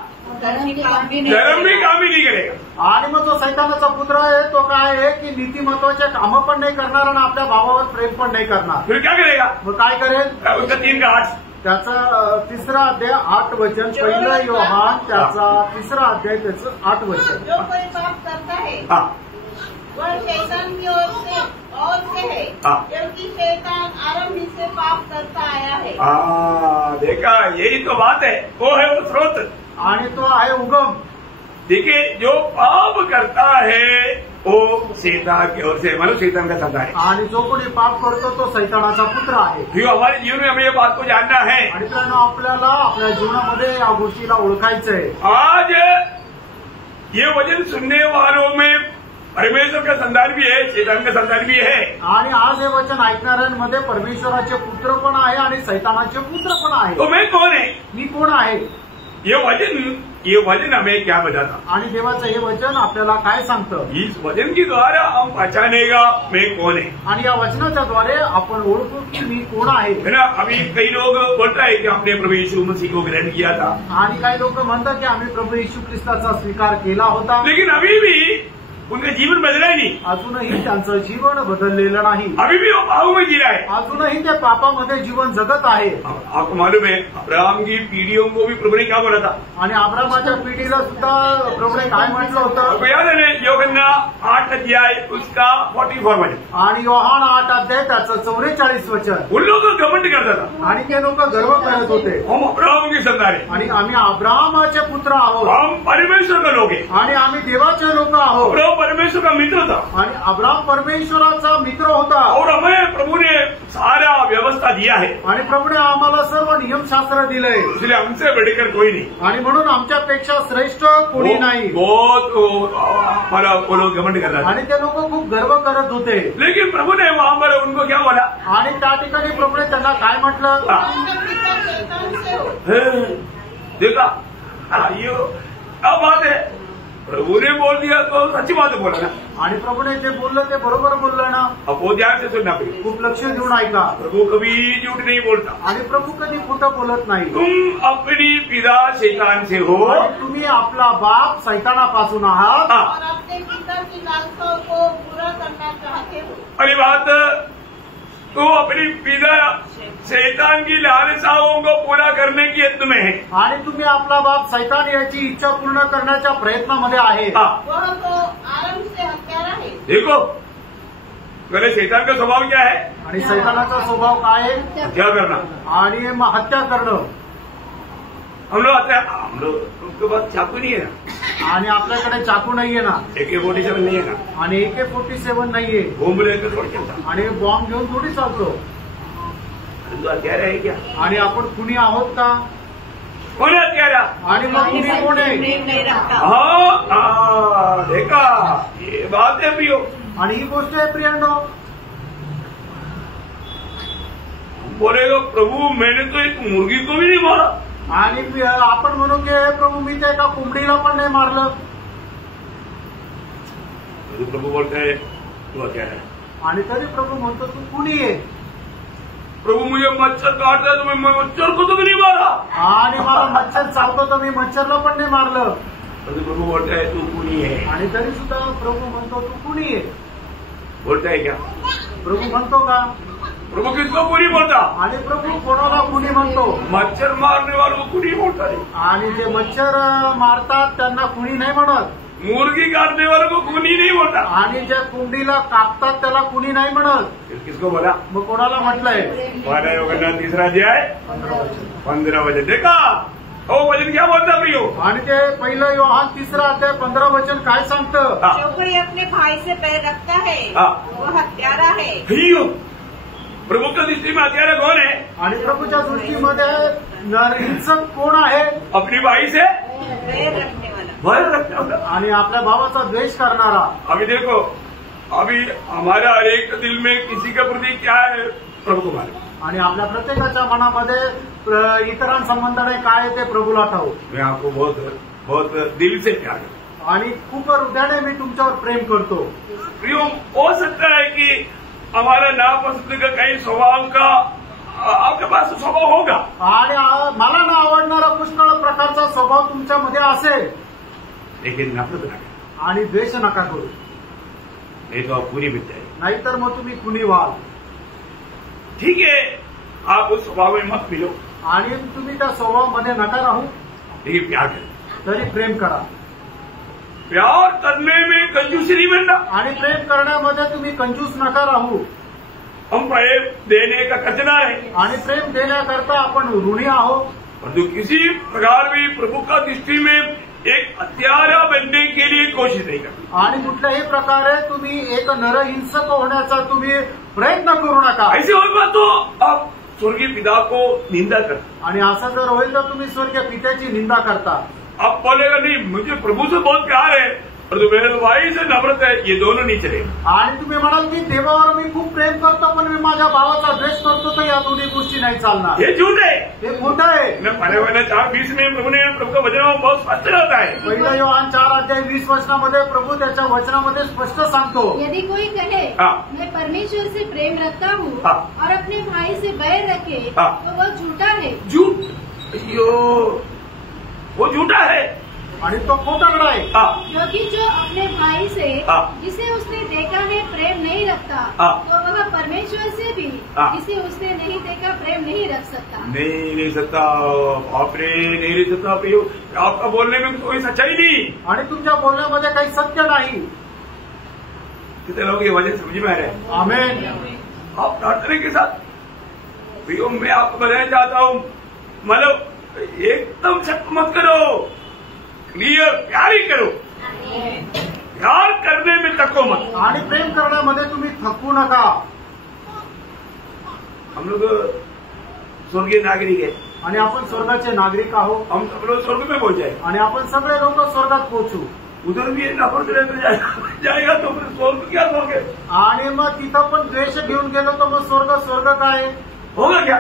धर्म भी काम ही नहीं करेगा। आणि मग जो शैतानाचा पुत्र आहे तो काय आहे की नीतिमत्वाचे कामं पण नाही करणार आणि आपल्या भावावर प्रेम पण नाही करणार। फिर क्या करेगा, मग काय करेल। उसका 3:8 त्याचा तिसरा अध्याय 8 वचन, पहिला योहान त्याचा तिसरा अध्याय त्याचं 8 वचन। जो कोई पाप करता है वह शैतान की ओर से है, क्योंकि शैतान आरंभ ही से पाप करता आया है। देखा, यही तो बात है, वो है वो स्रोत आणि तो आहे उगम। देखिए जो पाप करता है वो शैतान की ओर से, मतलब शैतान का संतान है। आणि जो कोणी पाप करतो तो शैतानाचा पुत्र आहे। जो हमारे जीवन में हमें ये बात को जानना है। आणि त्यानं आपल्याला आपल्या जीवनामध्ये या गोष्टीला ओळखायचं आहे। आज ये वचन सुनने वालों में परमेश्वर का संतान भी है, शैतान का संतान भी है। आणि आज हे वचन ऐकणाऱ्यांमध्ये परमेश्वराचे पुत्र पण आहे आणि शैतानाचे पुत्र पण आहे। तो मैं कौन है, मी कोण आहे। ये वचन हमें क्या बताता। आणि देवाचं हे वचन आपल्याला काय सांगतं। इस वचन के द्वारा हम पहचानेगा मैं कौन है। आणि या वचनाच्या द्वारे आपण ओळखू की मी कोण आहे। है ना, अभी कई लोग बोलता है कि हमने प्रभु यीशु मसीह को ग्रहण किया था। आणि काही लोक म्हणतात की आम्ही प्रभू येशू ख्रिस्ताचा स्वीकार केला होता। लेकिन अभी भी उनका जीवन बदला ही नहीं, अजूनही त्यांचं जीवन बदललेलं नाही, अभी भी वो पापों में जी रहा है। अजूनही ते पापामध्ये जीवन जगत आहे। आपको मालूम है अब्राहम की पीढ़ियों को भी प्रभु ने क्या बोला था? आणि अब्रामाच्या पिढीला सुद्धा प्रभूने काय म्हटलं होतं? आपको याद है ना, यूहन्ना 8 अध्याय उसका 44 वचन, आणि योहान 8 अध्याय त्याचं 44 वचन। उन लोगों को घमंड करता था, आणि ते लोक गर्व करत होते, हम अब्राहम की संतान है, आणि आम्ही अब्रामाचे पुत्र आहोत, हम परमेश्वर का लोग हैं, आणि आम्ही देवाचे लोक आहोत। अब्राहम परमेश्वर का मित्र था, आणि अब्राम परमेश्वराचा मित्र होता, और हमें प्रभु ने सारा व्यवस्था दिया है, आणि प्रभूने आम्हाला सर्व नियमशास्त्र दिलंय, इसलिए हमसे बढ़कर कोई नहीं, आणि म्हणून आमच्यापेक्षा श्रेष्ठ कोणी नाही। बहुत हमारा वो लोग घमंड कर रहा था, आणि ते लोक खूप गर्व करत होते, लेकिन प्रभु ने वहां पर उनको क्या बोला? आणि त्या ठिकाणी प्रभूने त्यांना काय म्हटलं? देखा यो क्या बात है, प्रभु ने बोल दिया तो सच्ची बात बोला ना, आणि प्रभूने जे बोललं ते बरोबर बोललं ना। अब वो ध्यान से सुनना पड़ेगा, खूप लक्ष देऊन ऐका, प्रभु कभी झूठ नहीं बोलता। आणि प्रभू कधी खोटं बोलत नाही। तुम अपनी पिता शैतान से हो, आणि तुम्ही आपला बाप सैतानापासून आहात, और अपने पिता की लालसाओं को पूरा करना चाहते हो। अरे बात, तू अपनी पिता शैतान की लालसाओं को पूरा करने की यत्न में है, आणि तुम्ही आपला बाप सैतान याची इच्छा पूर्ण करण्याच्या प्रयत्नामध्ये आहे। वह तो आरंभ से हत्यारा है। देखो पहले शैतान का स्वभाव क्या है? आणि सैतानाचा स्वभाव काय आहे? क्या करना, आणि मग हत्या करणं। हम लोग उनके पास चाकू नहीं है ना, आणि आपल्याकडे चाकू नाहीये ना, AK-47 नहीं है ना, आणि AK-47 नाहीये, बॉम्ब लेकर थोड़ी चलता, आणि बॉम्ब घेऊन थोडी चालतो। तो हत्यारा है क्या? आणि आपण कुणी आहोत का? कौन है हत्यारा? आणि मग कुणी कोण आहे? नहीं रखता। हाँ देखा, ये बात है प्रियो, आणि ही गोष्ट आहे प्रियांनो। बोलेगा प्रभु मैंने तो एक मुर्गी को भी नहीं मारा, आणि आपण म्हणू की प्रभू मी त्या एका कोंबडीला पण नाही मारलं, प्रभु बोलते है तू हत्यारा है, आणि तरी प्रभू म्हणतो तू कुणी आहे? प्रभु मुझे मच्छर काटता है तो मैं मच्छर को तो भी नहीं मारा, आणि मला मच्छर चावतो तर मी मच्छरला पण नाही मारलं, प्रभु बोलता है तू कुणी है, आणि तरी सुद्धा प्रभू म्हणतो तू कुणी आहे? बोलता है क्या? प्रभू म्हणतो का? प्रभु किसको कुणी बोलता? आणि प्रभू कोणाला कुणी म्हणतो? मच्छर मारने वालों को कुणी बोलता है, आणि जे मच्छर मारतात त्यांना कुणी नाही म्हणत, मुर्गी काटने वालों को कुणी नहीं बोलता, आणि ज्या कोंबडीला कापतात त्याला कुणी नाही म्हणत। फिर किसको बोला? मग कोणाला म्हटलंय? वाला यूहन्ना 3 अध्याय 15 वचन, देखा वो वचन क्या बोलता प्रियो? आणि ते पहिलं योहान 3 अध्याय 15 वचन काय सांगतं? जो कोई अपने भाई से पैर रखता है वो हत्यारा है। प्रियो, प्रभु की दृष्टि में हत्यारा कौन है? आणि प्रभूच्या दृष्टीमध्ये नरहिंसक कोण आहे? अपनी भाई से पैर रखने वाला, भय रखने वाला, आणि आपल्या भावाचा द्वेष करणारा। अभी देखो, अभी हमारा हर एक दिल में किसी के प्रति क्या है प्रभु को मालूम, आणि आपल्या प्रत्येकाच्या मनामध्ये इतरांसंबंधाने काय आहे ते प्रभूला ठाऊक। मैं आपको बहुत बहुत दिल से प्यार करता हूं। आणि खूप हृदयाने मी तुमच्यावर प्रेम करतो। प्रियो, हो सकता है कि हमारा नापसंद का कई स्वभाव का आपके पास स्वभाव होगा, आणि मला ना आवडणारा पुष्कळ प्रकारचा स्वभाव तुमच्यामध्ये असेल, लेकिन नफरत ना करें, आणि द्वेष नका करू, नहीं तो आप पूरी मिट जाएगी। नाहीतर मग तुम्ही कुणी व्हाल। ठीक है, आप उस स्वभाव में मत मिलो, आणि तुम्ही त्या स्वभावामध्ये नका राहू, लेकिन प्यार करें। तरी प्रेम करा, प्यार करने में कंजूसी नहीं बनना, आणि प्रेम करण्यामध्ये तुम्ही कंजूस नका राहू। हम प्रेम देने का खजना है, आणि प्रेम देण्याकरता आपण ऋणी आहोत, परंतु किसी प्रकार भी प्रभु का दृष्टि में एक हत्यारा बनने के लिए कोशिश नहीं करना। आणि कुठल्याही प्रकारे तुम्ही एक नरहिंसक होण्याचा तुम्ही प्रयत्न करू नका। ऐसे होगा तो आप स्वर्गीय पिता को निंदा करते, आणि असं जर होईल तर तुम्ही स्वर्गीय पित्याची निंदा करता। आप बोलेगा नहीं मुझे प्रभु से बहुत प्यार है परंतु मेरे भाई से नफरत है, ये दोनों नहीं चलेगा। आणि तुम्ही म्हणाल की देवावर मी खूप प्रेम करतो पण मी माझ्या भावाचा द्वेष करतो, तर या दोन्ही गोष्टी नाही चालणार। ये झूठ है। हे खोटं आहे। पहले 4:20 में प्रभु का वचन बहुत स्पष्ट रहता है। पहिला योहान 4 अध्याय 20 वचनामध्ये प्रभू त्याच्या वचनामध्ये स्पष्ट सांगतो, यदि कोई कहे मैं परमेश्वर से प्रेम रखता हूँ और अपने भाई से बैर रखे तो वह झूठा है। झूठ, अयो वो झूठा है। आणि तो खोटारडा आहे। क्योंकि जो अपने भाई से जिसे उसने देखा है प्रेम नहीं रखता तो वह परमेश्वर से भी जिसे उसने नहीं देखा प्रेम नहीं रख सकता। नहीं सकता, आपने नहीं सकता। आपका बोलने में कोई सच्चाई नहीं आणि तुमच्या बोलण्यामध्ये काही सत्य नाही। कितने लोग ये वजह समझ में आ रहे हैं? आमेन। आप प्रार्थना के साथ भैया मैं आपको बताना चाहता हूँ, मतलब एकदम शक मत करो, क्लियर प्यार ही करो, प्यार करने में थको मत। आणि प्रेम करण्यामध्ये तुम्ही थकू नका। हम लोग स्वर्गीय नागरिक है आणि आपण स्वर्गाचे नागरिक आहोत। हम सब लोग स्वर्ग में पहुंच जाए आणि आपण सगळे लोक स्वर्गात पोहोचू। उधर भी नफरत रहकर जाएगा तो फिर स्वर्ग क्या स्वर्ग है? आणि मग तिथं पण द्वेष घेऊन गेलो तर मग स्वर्ग काय होगा क्या?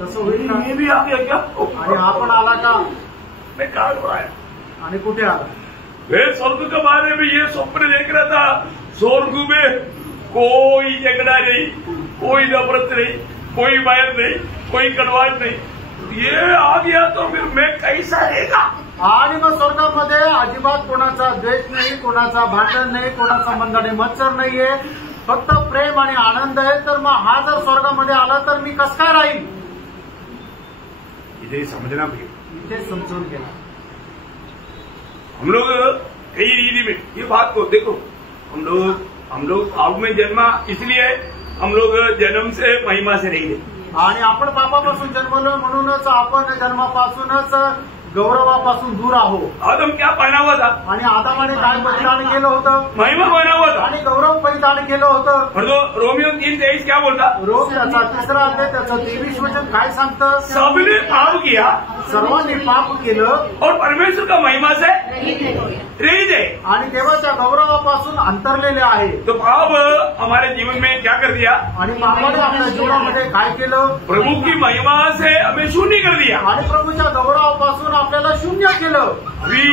तसं होईल का? ये भी आ गया क्या? आणि हा पण आला का? मैं कहा हो रहा है आणि कुठे आला? वे स्वर्ग के बारे में ये स्वप्न देख रहा था, स्वर्ग में कोई झगड़ा नहीं, कोई नफरत नहीं, कोई बैर नहीं, कोई कड़वाहट नहीं। ये आ गया तो फिर मैं कैसा रहेगा? आणि मग स्वर्गामध्ये अजिबात कोणाचा द्वेष नाही, कोणाचा भांडण नाही, कोणाचा संबंधाने मत्सर नाहीये, फक्त प्रेम आणि आनंद आहे। तर मग हा जर स्वर्गामध्ये आला तर मी कसं काय राहील? इथे समझना भैया, इथे समजून घ्या। हम लोग कई रीति में ये बात को देखो, हम लोग पाप में जन्मा, इसलिए हम लोग जन्म से महिमा से नहीं थे। आणि आपण पापापासून जन्मलो म्हणूनच आपण जन्मापासूनच गौरवापासून दूर आहोत। आदम क्या पहना हुआ था? आणि आदामाने काय परिधान केलं होतं? महिमा पहना हुआ था आणि गौरव परिधान केलं होतं। और तो रोमियो 3:23 क्या बोलता? रोम त्याचा 3रा अध्याय त्याचं 23 वचन काय सांगतं? सबने पाप किया, सर्वांनी पाप केलं और परमेश्वर का महिमा से रहित है। आणि देवाच्या गौरवापासून अंतरलेले आहे। तो पाप हमारे जीवन में क्या कर दिया? आणि पापाने आपल्या जीवनामध्ये काय केलं? प्रभु की महिमा से हमें शून्य कर दिया। आणि प्रभूच्या गौरवापासून आपल्याला शून्य केलं। अभी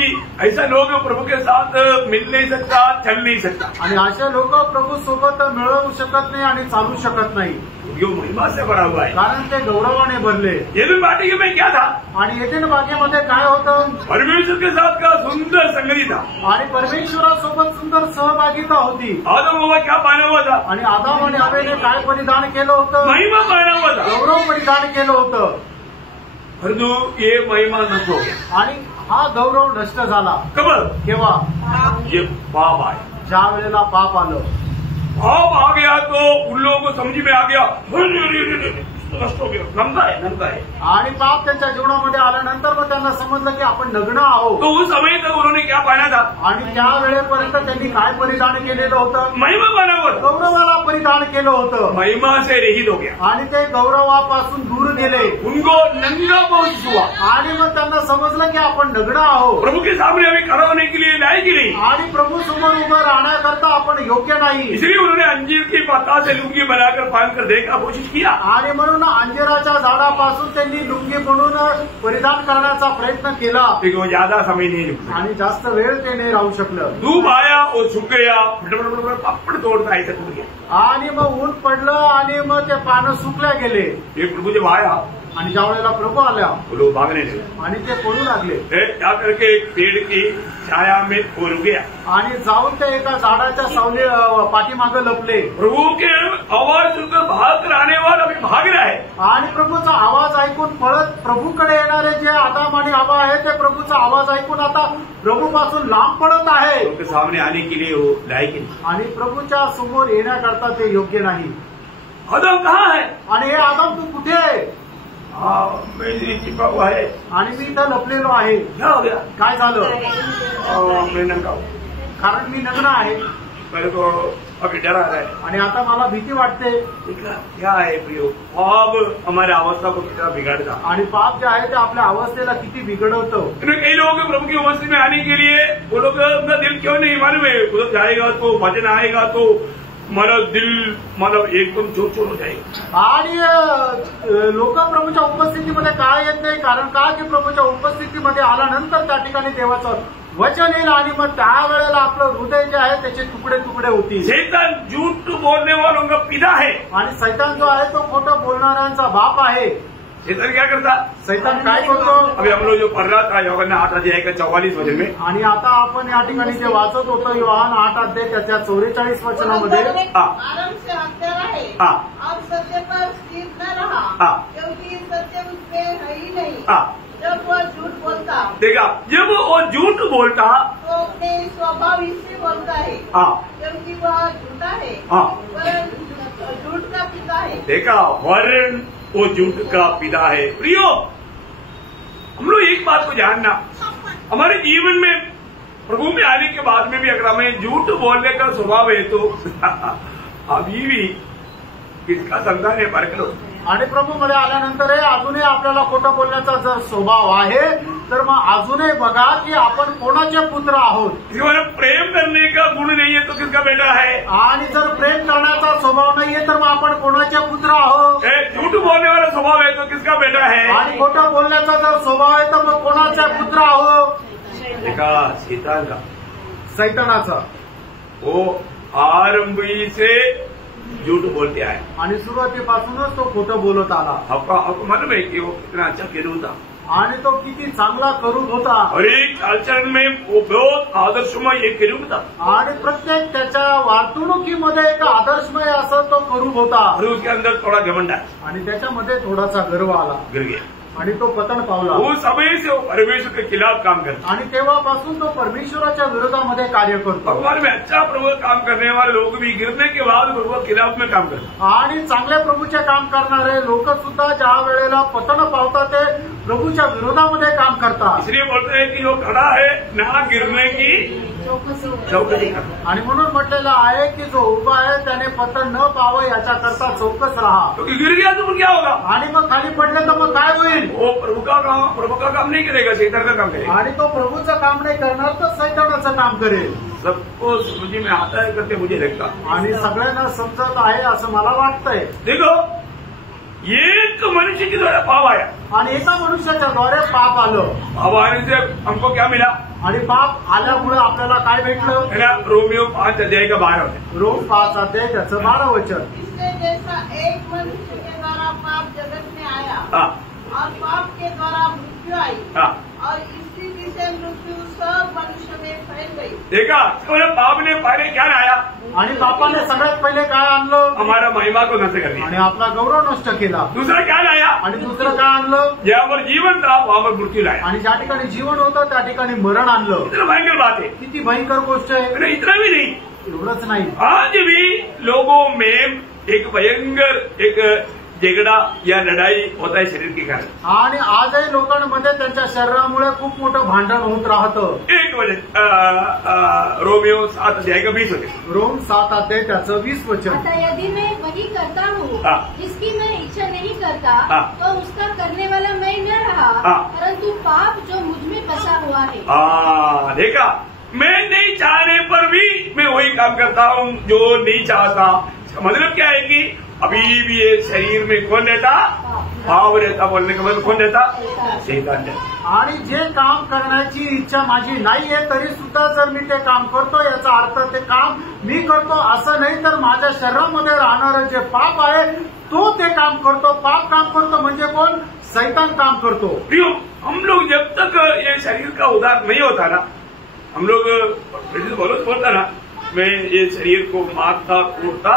ऐसा लोग प्रभु के साथ मिल नहीं सकता, चल नहीं सकता। आणि अशा लोक प्रभू सोबत मिळवू शकत नाही आणि चालू शकत नाही, जो महिमा से भरा हुआ है। कारण ते गौरवाने भरले। येदून वाटिके में क्या था? आणि येथील बागेमध्ये काय होतं? परमेश्वर के साथ का सुंदर संगति था, आणि परमेश्वरासोबत सुंदर सहभागिता होती। आदम हवा क्या पहना हुआ था? आणि आदाम आणि हवेने काय परिधान केलं होतं? महिमा पहना हुआ था, गौरव परिधान केलं होतं। परंतु ये महिमा नष्ट हो गया। आणि हा गौरव नष्ट झाला कब? केव्हा? ये पाप आए, ज्या वेळेला पाप आलं। पाप आ गया तो उन लोगों को समझ में आ गया, नष्ट हो गया, नंगा है। आणि पाप त्यांच्या जीवनामध्ये आल्यानंतर मग त्यांना समजलं की आपण नग्न आहोत। तो उस समय तक उन्होंने क्या पहना था? आणि त्या वेळेपर्यंत त्यांनी काय परिधान केलेलं होतं? महिमा पहना हुआ था, गौरवाला परिधान केलं होतं। महिमा से रहित हो गया। आणि ते गौरवापासून दूर गेले। उनको नंगा महसूस हुआ, आणि मग त्यांना समजलं की आपण नग्न आहोत। प्रभु के सामने हमें खड़ा होने के लिए लायक ही नहीं। आणि प्रभू समोर उभं राहण्याकरता आपण योग्य नाही। इसलिए उन्होंने अंजीर की पत्ता से लुंगी बनाकर पहनकर देखा, कोशिश किया। आणि म्हणून अंजिराच्या झाडापासून त्यांनी लुंगी बनवून परिधान करण्याचा प्रयत्न केला, लेकिन वो ज्यादा समय नहीं रुका। आणि जास्त वेळ ते नाही राहू शकलं। धूप आया और सूख गया, पापड़ तोड़ता ऐसा टूट गया। आणि मग ऊन पडलं आणि मग ते पानं सुकल्या गेले। ये प्रभु जब आया, आणि ज्या वेळेला प्रभू आल्या वो लोग भागने लगे, आणि ते पळू लागले। क्या करके एक पेड़ की छाया में वो रुक गया, आणि जाऊन ते एका झाडाच्या सावली पाठीमागे लपले। प्रभु के आवाज सुनकर भाग कर आने वाला अभी भाग रहा है। आणि प्रभूचा आवाज ऐकून पळत प्रभूकडे येणारे जे आदाम आणि हवा आहे ते प्रभूचा आवाज ऐकून आता प्रभूपासून लांब पडत आहे। उनके सामने आने के लिए वो लायक नहीं। आणि प्रभूच्या समोर येण्याकरता ते योग्य नाही। आदम कहाँ है? आणि हे आदाम तू कुठे आहे? मैं इधर छिपा हुआ है। आणि मी इथं लपलेलो आहे। क्या हो गया? काय झालं? मैं नंगा हूँ, कारण मी नग्न आहे। मेरे को अभी डर आ रहा है। आणि आता मला भीती वाटते। क्या है प्रियो, पाप हमारे अवस्था को कितना बिगाड़ता। आणि पाप जे आहे ते आपल्या अवस्थेला किती बिघडवतं। कई लोग प्रभु की उपस्थिति में आने के लिए वो लोग अपना दिल क्यों नहीं मालूम है, उधर जाएगा तो भजन आएगा तो हमारा दिल मतलब एकदम चोर चोर हो जाएगा। आणि लोक प्रभूच्या उपस्थितीमध्ये काय येत नाही, कारण का की प्रभूच्या उपस्थितीमध्ये आल्यानंतर त्या ठिकाणी देवाचं वचन येईल आणि मग त्या वेळेला आपलं हृदय जे आहे त्याचे तुकडे तुकडे होतील। शैतान झूठ बोलने वालों का पिता है, आणि सैतान जो आहे तो खोटं बोलणाऱ्यांचा बाप आहे। शैतान क्या करता? सैतान काय करतो? अभी हम लोग जो पढ़ रहा था यूहन्ना 8:44 वचन में, आणि आता आपण या ठिकाणी जे वाचत होतो योहान 8 त्याच्या 44 वचनामध्ये, आरंभ से हत्यारा है और सत्य पर स्थिर न रहा, क्योंकि सत्य उसमें है ही नहीं। जब वह झूठ बोलता, देखा, जब वो झूठ बोलता तो अपने स्वभाव ही से बोलता है, क्योंकि वह झूठा है, वरन झूठ का पिता है। देखा, वरन वो झूठ का पिता है। प्रियो, हम लोग एक बात को जानना, हमारे जीवन में प्रभु में आने के बाद में भी अगर हमें झूठ बोलने का स्वभाव है तो अभी भी किसका संतान है पार करो। आणि प्रभूमध्ये आल्यानंतर अजूनही आपल्याला खोटं बोलण्याचा जर स्वभाव आहे तर मग अजूनही बघा की आपण कोणाचे पुत्र आहोत। प्रेम करने का गुण नहीं है तो किसका बेटा है? आणि जर प्रेम करण्याचा स्वभाव नाहीये तर मग आपण कोणाचे पुत्र आहोत? झूठ बोलने वाला स्वभाव है तो किसका बेटा है? आणि खोटं बोलण्याचा जर स्वभाव आहे तर मग कोणाचे पुत्र आहोत? देखा, शैतान का, सैतानाचा वो आरंभी से झूठ बोलते आए आणि सुरुवातीपासूनच तो खोटं बोलत आला। आपको मालूम है कि वो कितना अच्छा खेलू था आणि तो किती चांगला करूब होता और एक चालचलन में वो बहुत आदर्शमय एक करूब था आणि प्रत्येक त्याच्या वागणुकीमध्ये एक आदर्शमय असं तो करूब होता। और उसके अंदर थोड़ा घमंड है आणि त्याच्यामध्ये थोडासा गर्व आला, गिर गया आणि तो पतन पावला। वो समय से वो परमेश्वर के खिलाफ काम करता आणि तेव्हापासून तो परमेश्वराच्या विरोधामध्ये कार्य करतो। भगवान में अच्छा प्रभु काम करने वाले लोग भी गिरने के बाद प्रभु के खिलाफ में काम करते आणि चांगल्या प्रभूचे काम करणारे लोक सुद्धा ज्या वेळेला पतन पावतात ते प्रभूच्या विरोधामध्ये काम करतात। इसलिए बोलते हैं कि वो खड़ा है ना गिरने की चौकसी करता, आणि म्हणून म्हटलेलं आहे की जो उभा आहे त्याने पतन न पावं याच्याकरता चौकस राहा। क्योंकि गिर गया तो क्या होगा? आणि मग खाली पडले तर मग काय होईल? वो प्रभु का काम नहीं करेगा, शैतान का काम करेगा। आणि तो प्रभूचं काम नाही करणार तर सैतानाचं काम करेल। सबको समझ में आता है करते मुझे लगता, आणि सगळ्यांना समजत आहे असं मला वाटतंय। देखो, एक मनुष्य के द्वारा पाप आया आणि एका मनुष्याच्या द्वारे पाप आलं, पाप आने से हमको क्या मिला? आणि पाप आल्यामुळे आपल्याला काय भेटलं? है ना, रोमियो 5:12 रोम 5 त्याचं 12 वचन। इसलिए जैसा एक मनुष्य के द्वारा पाप जगत में आया और पाप के द्वारा मृत्यु आई और इसी से मृत्यु सब मनुष्य में फैल गई। देखा, पाप ने पहले क्या लाया? आणि पापाने सगळ्यात पहिले काय आणलं? हमारा महिमा को नष्ट कर दिया। आणि आपला गौरव नष्ट केला। दूसरा क्या लाया? आणि दुसरं काय आणलं? जहाँ पर जीवन था वहाँ पर मृत्यू लाया। आणि ज्या ठिकाणी जीवन होतं त्या ठिकाणी मरण आणलं। इतना भयंकर बात है। किती भयंकर गोष्ट आहे। इतना भी नहीं, एवढंच नाही, आज भी लोगों में एक भयंकर एक झगड़ा या लड़ाई होता है शरीर के कारण। आणि आजही लोकांमध्ये त्यांच्या शरीरामुळे खूप मोठं भांडण होत राहतं। एक वजह रोमियो 7:20 रोम 7 त्याचं 20 वचन। अतः यदि मैं वही करता हूँ जिसकी मैं इच्छा नहीं करता तो उसका करने वाला मैं न रहा, परंतु पाप जो मुझ में बसा हुआ है। देखा, मैं नहीं चाहने पर भी मैं वही काम करता हूँ जो नहीं चाहता। मतलब क्या है कि अभी भी ये शरीर में कौन रहता? पाप रहता। बोलने का मतलब कौन रहता? शैतान रहता। आणि जे काम करण्याची इच्छा माझी नाहीये तरी सुद्धा जर मी ते काम करतो याचा अर्थ ते काम मी करतो असं नाही, तर माझ्या शरीरामध्ये राहणारं जे पाप आहे तो ते काम करतो। पाप काम करतो म्हणजे कोण? शैतान काम करतो। प्रियो, हम लोग जब तक ये शरीर का उद्धार नहीं होता ना, हम लोग बोलता ना, मैं ये शरीर को मारता कूटता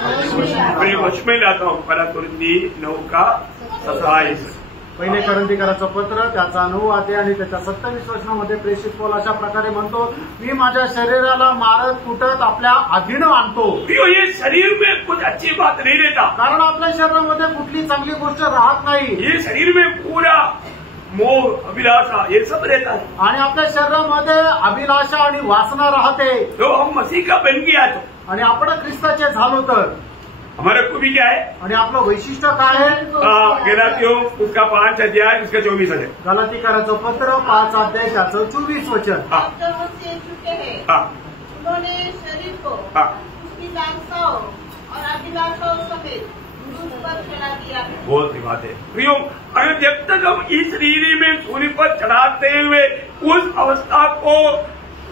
अपने वश में लाता हूँ। 1 कोरिन्थी 9:27। पहिले करंथीकराचं पत्र त्याचा 9 आणि त्याच्या 27 वचनामध्ये प्रेषित पौल अशा प्रकारे म्हणतो, मी माझ्या शरीराला मारत कुटत आपल्या अधीन आणतो। ये शरीर में कुछ अच्छी बात नहीं रहता, कारण आपल्या शरीरामध्ये कुठली चांगली गोष्ट राहत नाही। ये शरीर में पूरा मोह अभिलाषा ये सब रहता है। आणि आपल्या शरीरामध्ये अभिलाषा आणि वासना राहते। तो हम मसीह का बन गया तो, आणि आपण ख्रिस्ताचे झालो तर हमारा खूबी क्या है? आणि आपलं वैशिष्ट्य काय आहे? गलातियों उसका 5 अध्याय उसका 24 है। गलातीकराचं पत्र 5 त्याचं 24 वचन। उन्होंने शरीर को उसकी लालसाओं और अभिलाषाओं समेत पर चढ़ा दिया। बहुत ही बात है प्रियो, अगर जब तक हम इस रीति में सूर्य पर चढ़ाते हुए उस अवस्था को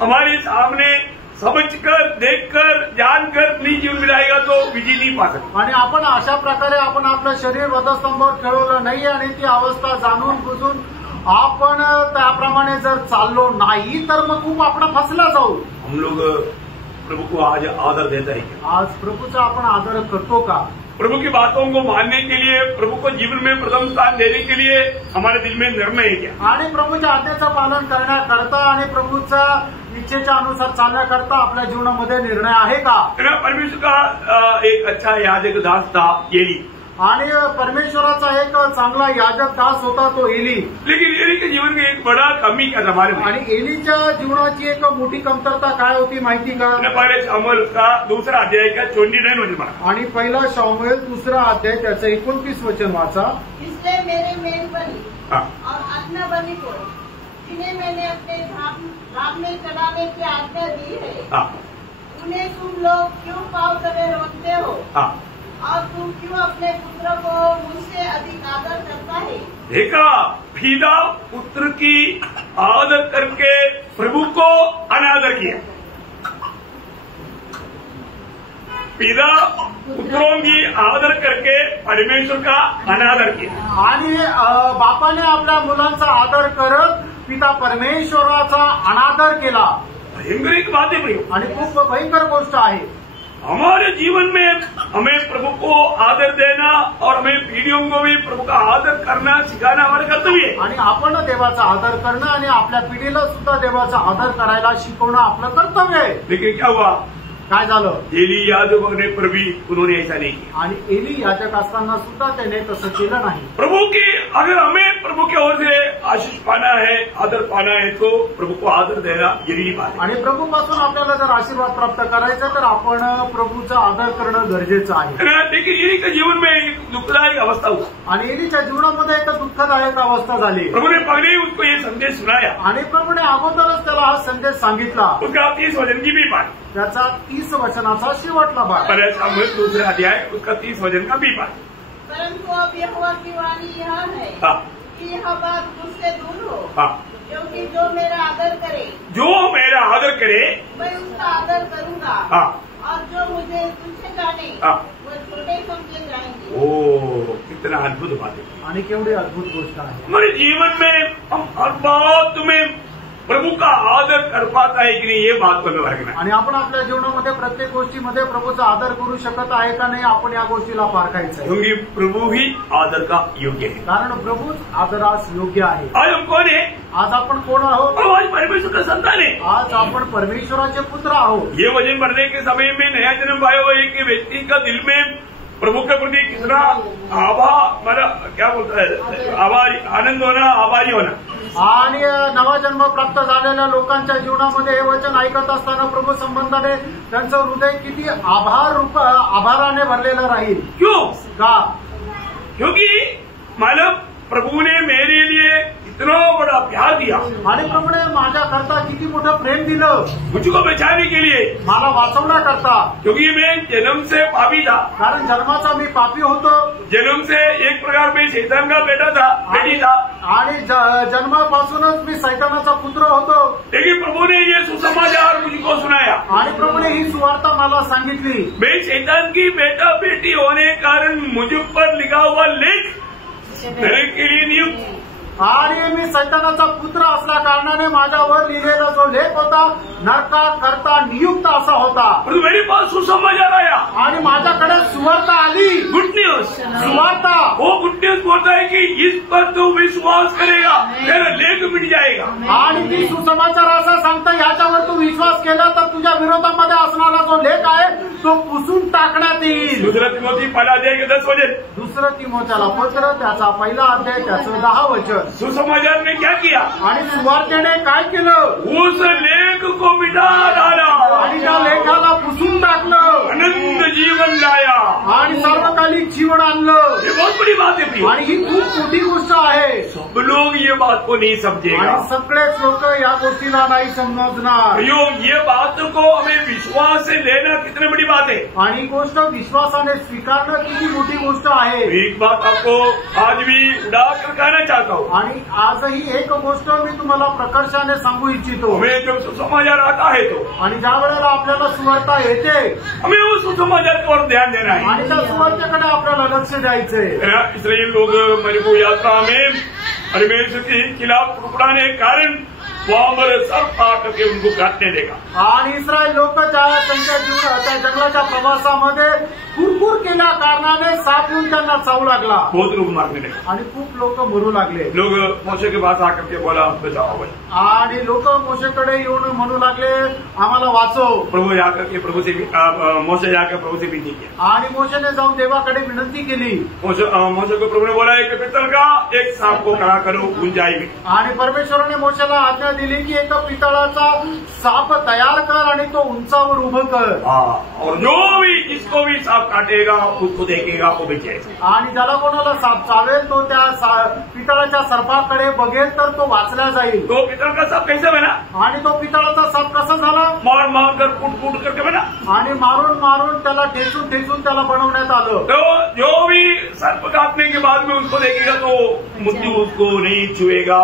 हमारे सामने समझकर, देखकर, जानकर नहीं जीवन मिलाएगा तो विजय नहीं पा सकता। आणि आपण अशा प्रकारे आपण आपलं शरीर वधस्तंभावर ठेवलं नाही आणि ती अवस्था जाणून बुजून आपण त्याप्रमाणे जर चाललो नाही तर मग खूप आपण फसला जाऊ। हम लोग प्रभु को आज आदर देता है क्या? आज प्रभूचा आपण आदर करतो का? प्रभु की बातों को मानने के लिए, प्रभु को जीवन में प्रथम स्थान देने के लिए हमारे दिल में निर्णय है क्या? आणि प्रभूच्या आज्ञेचं पालन करण्याकरता आणि प्रभूच्या इच्छेच्या अनुसार चालण्याकरता आपल्या जीवनामध्ये निर्णय आहे का? परमेश्वर का एक अच्छा याजक दास था एली, आणि परमेश्वराचा एक चांगला याजक दास होता तो एली। लेकिन एली के जीवन में एक बड़ा कमी क्या था हमारे में? आणि एलीच्या जीवनाची एक मोठी कमतरता काय होती माहिती का? पहले शमूएल का 2रा अध्याय का 29 वचन पढ़ा। आणि पहिला शमूएल 2रा अध्याय त्याचं 29 वचन वाचा। इसलिए मेरे मेल बलि और आज्ञा बलि को जिन्हें मैंने अपने धाम में चलाने की आज्ञा दी है, उन्हें तुम लोग क्यों पाव तले रखते हो? और तुम क्यों अपने पुत्र को मुझसे अधिक आदर करता है? देखा, पिता पुत्र की आदर करके प्रभु को अनादर किया। पिता पुत्रों की आदर करके परमेश्वर का अनादर किया। आणि बापाने आपल्या मुलांचा आदर करत पिता परमेश्वराचा अनादर केला। भयंकर बात है भाई, आणि खूप भयंकर गोष्ट आहे। हमारे जीवन में हमें प्रभु को आदर देना और हमें पीढ़ियों को भी प्रभु का आदर करना सिखाना हमारे कर्तव्य है। आणि आपण देवाचा आदर करणं आणि आपल्या पिढीला सुद्धा देवाचा आदर करायला शिकवणं आपलं कर्तव्य आहे। लेकिन क्या हुआ? काय झालं? एली याजक होने पर भी उन्होंने ऐसा नहीं किया। आणि एली याजक असताना सुद्धा त्याने तसं केलं नाही। प्रभु की अगर हमें प्रभु की ओर से आशीष पाना है, आदर पाना है, तो प्रभु को आदर देना जरूरी बात है। आणि प्रभूपासून आपल्याला जर आशीर्वाद प्राप्त करायचा तर आपण प्रभूचा आदर करणं गरजेचं आहे। लेकिन एली के जीवन में एक दुखदायक अवस्था हुआ, आणि एलीच्या जीवनामध्ये एक दुःखदायक अवस्था झाली। प्रभु ने पहले ही उसको ये संदेश सुनाया आणि प्रभूने अगोदरच त्याला हा संदेश सांगितला। उसका 30 वचन की भी बात, त्याचा 30 वचनाचा शेवटला भाग। पहले शमूएल 2रा अध्याय उसका 30 वचन का भी बात। परंतु अब यहोवा की वाणी यह है कि यह बात मुझसे दूर हो, क्योंकि जो मेरा आदर करे, जो मेरा आदर करे मैं उसका आदर करूंगा, और जो मुझे तुच्छ जाने वो छोटे समझे जाएंगे। ओ, कितना अद्भुत बात है। आणि केवढी अद्भुत गोष्ट आहे। हमारे जीवन में हम हर बात में प्रभु का आदर कर पाता है कि नहीं, ये बात को हमें रखना। आणि आपण आपल्या जीवनामध्ये प्रत्येक गोष्टीमध्ये प्रभूचा आदर करू शकत आहे का नाही आपण या गोष्टीला पारखायचं आहे। क्योंकि प्रभु ही आदर का योग्य है, कारण प्रभूच आदरास योग्य आहे। आज हम कौन है? आज आपण कोण आहोत? आज परमेश्वर का संतान है। आज आपण परमेश्वराचे पुत्र आहोत। ये वचन पढ़ने के समय में नया जन्म पाया हुआ एक व्यक्ति का दिल में प्रभु के प्रति कितना क्या बोलता है, आभारी, आनंद होना, आभारी होना। आणि नवा जन्म प्राप्त झालेल्या लोकांच्या जीवनामध्ये हे वचन ऐकत असताना प्रभू संबंधाने त्यांचं हृदय किती आभाराने भरलेलं राहील। क्यों? का? क्योंकि मालूम प्रभु ने मेरे लिए इतना बड़ा प्यार दिया, आणि प्रभूने माझ्या करता किती मोठं प्रेम दिलं, मुझको बचाने के लिए, मला वाचवण्याकरता। क्योंकि मैं जन्म से पापी था, कारण जन्माचा मी पापी होतो, जन्म से एक प्रकार में शैतान का बेटा था, बेटी था, आणि जन्मापासूनच मी सैतानाचा पुत्र होतो। लेकिन प्रभु ने ये सुसमाचार मुझको सुनाया, आणि प्रभूने ही सुवार्ता मला सांगितली। मैं शैतान की बेटा बेटी होने कारण मुझ पर लिखा हुआ लेख नरक के लिए नियुक्त, आणि मी सैतानाचा पुत्र असल्या कारणाने माझ्यावर लिहिलेला जो लेख होता नरकाकरता नियुक्त असा होता। मेरे पास सुसमाचार आया आणि माझ्याकडे सुवार्ता आली, गुड न्यूज, सुवार्ता। वो गुड न्यूज बोलता है कि इस पर तू विश्वास करेगा तेरा लेख मिट जाएगा। आणि ती सुसमाचार असं सांगतं ह्याच्यावर तू विश्वास केला तर तुझ्या विरोधामध्ये असणारा जो लेख आहे तो पुसून टाकण्यात येईल। दुसरा तिमोथी पहिला अध्याय 10 वचन, दुसरं तिमोथेला पत्र त्याचा पहिला अध्याय त्याचं 10 वचन। सुसमाचार ने क्या किया? आणि सुवार्तेने काय केलं? उस लेख को मिटा डाला आणि त्या लेखाला पुसून टाकलं, अनंत जीवन लाया आणि सार्वकालिक जीवन आणलं। ये बहुत बड़ी बात है आणि ही खूप मोठी गोष्ट आहे। सब लोग ये बात को नहीं समझेगा, आणि सगळेच लोक या गोष्टीला नाही समजणार। ये बात को हमें विश्वास से लेना कितनी बड़ी बात है। आणि गोष्ट विश्वासाने स्वीकारणं किती मोठी गोष्ट आहे। एक बात आपको आज भी उड़ाकर कहना चाहता हूँ। आणि आजही एक गोष्ट मी तुम्हाला प्रकर्षाने सांगू इच्छितो, हमें जब सुसमाचार आता है तो आणि ज्या वेळेला आपल्याला सुवार्ता येते हमें उस सुसमाचार की ओर ध्यान देना है। आणि त्या सुवार्तेकडे आपल्याला लक्ष द्यायचंय। इसराइल लोग मरुभूमि यात्रा में परमेश्वर के खिलाफ टुकड़ाने के कारण वहाँ पर सर्प आकर के उनको काटने देगा। आणि इस्रायल लोक त्यांच्या जीवनात त्या जंगलाच्या प्रवासामध्ये कुरकुर केल्या कारणाने साप येऊन त्यांना चावू लागला, बहुत लोग मारने लगे। आणि खूप लोक मरू लागले। लोग मोशे के पास आकर के बोला बचाओ भाई, आणि लोक मोशेकडे येऊन म्हणू लागले आम्हाला वाचव। प्रभु जाकर के प्रभु से मोशे जाकर प्रभु से विनती किया, आणि मोशेने जाऊन देवाकडे विनंती केली। मोशे को प्रभु ने बोला एक पित्तल का एक सांप को खड़ा करो ऊंचाई में, आणि परमेश्वराने मोशेला आज्ञा दिली की एका पितळाचा साप तयार कर आणि तो उंचावर उभं कर। और जो भी जिसको भी सांप काटेगा उसको देखेगा वो बचेगा। आणि ज्याला कोणाला साप चावेल तो त्या पितळाच्या सर्पाकडे बघेल तर तो वाचला जाईल। तो पितळ का सांप कैसे बना? आणि तो पितळाचा साप कसा झाला? मार मार कर कूट कूट करके बना, आणि मारून मारून त्याला ठेचून ठेचून त्याला बनवण्यात आलं। तो जो भी सर्प काटने के बाद में उसको देखेगा तो मृत्यू उसको नहीं छुएगा,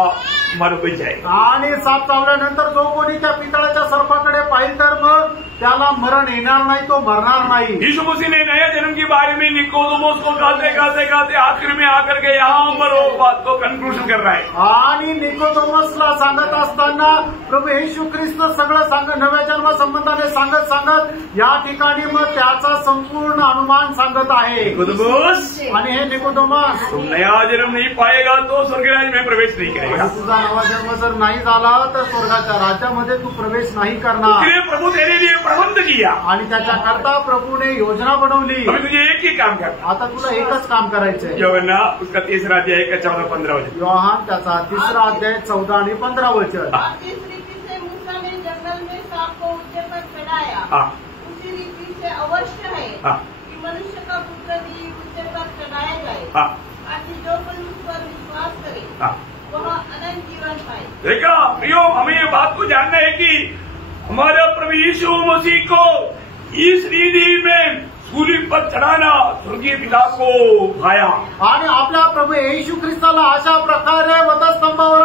मर बच जाएगा। आणि साप चावल्यानंतर जो कोणी त्या पितळाच्या सर्पाकडे पाहिल तर मग त्याला मरण येणार नाही, तो मरणार नाही। यीशु मसीह ने नया जन्म के बारे में निकोदेमुस को कहते आखिर में आकर के यहाँ पर वो बात को कंक्लूजन कर रहा है। आणि निकोदेमुसला सांगत असताना प्रभू येशू ख्रिस्त सगळं नव्या जन्म संबंधाने सांगत या ठिकाणी मग त्याचा संपूर्ण अनुमान सांगत आहे। निकोदेमुस, आणि हे निकोदेमुस, तुम नया जन्म नहीं पाएगा तो स्वर्गराज में प्रवेश नहीं करेगा। तुझा नवा जन्म जर नाही झाला तर स्वर्गाच्या राज्यामध्ये तू प्रवेश नाही करणार। इसलिए प्रभु तेरे लिए प्रबंध किया, आणि त्याच्याकरता प्रभूने योजना बनवली। अभी तुझे एक ही काम करना। आता तुला एकच काम करायचंय। योहन्ना उसका 3रा अध्याय का 14-15 वचन। योहान त्याचा 3रा अध्याय 14 आणि 15 वचन। जिस रीति से मूसा ने जंगल में सांप को ऊंचे पर चढ़ाया, उसी रीति से अवश्य है कि मनुष्य का पुत्र भी ऊंचे पर चढ़ाया जाए, ताकि जो कोई उस पर विश्वास करे वह अनंत जीवन पाए। देखा प्रियो, हमें ये बात को जानना है कि हमारा प्रभु यीशु मसीह को इस रीति में सूली पर चढ़ाना स्वर्गीय पिता को भाया। आणि आपल्या प्रभू येशू ख्रिस्ताला अशा प्रकारे वधस्तंभावर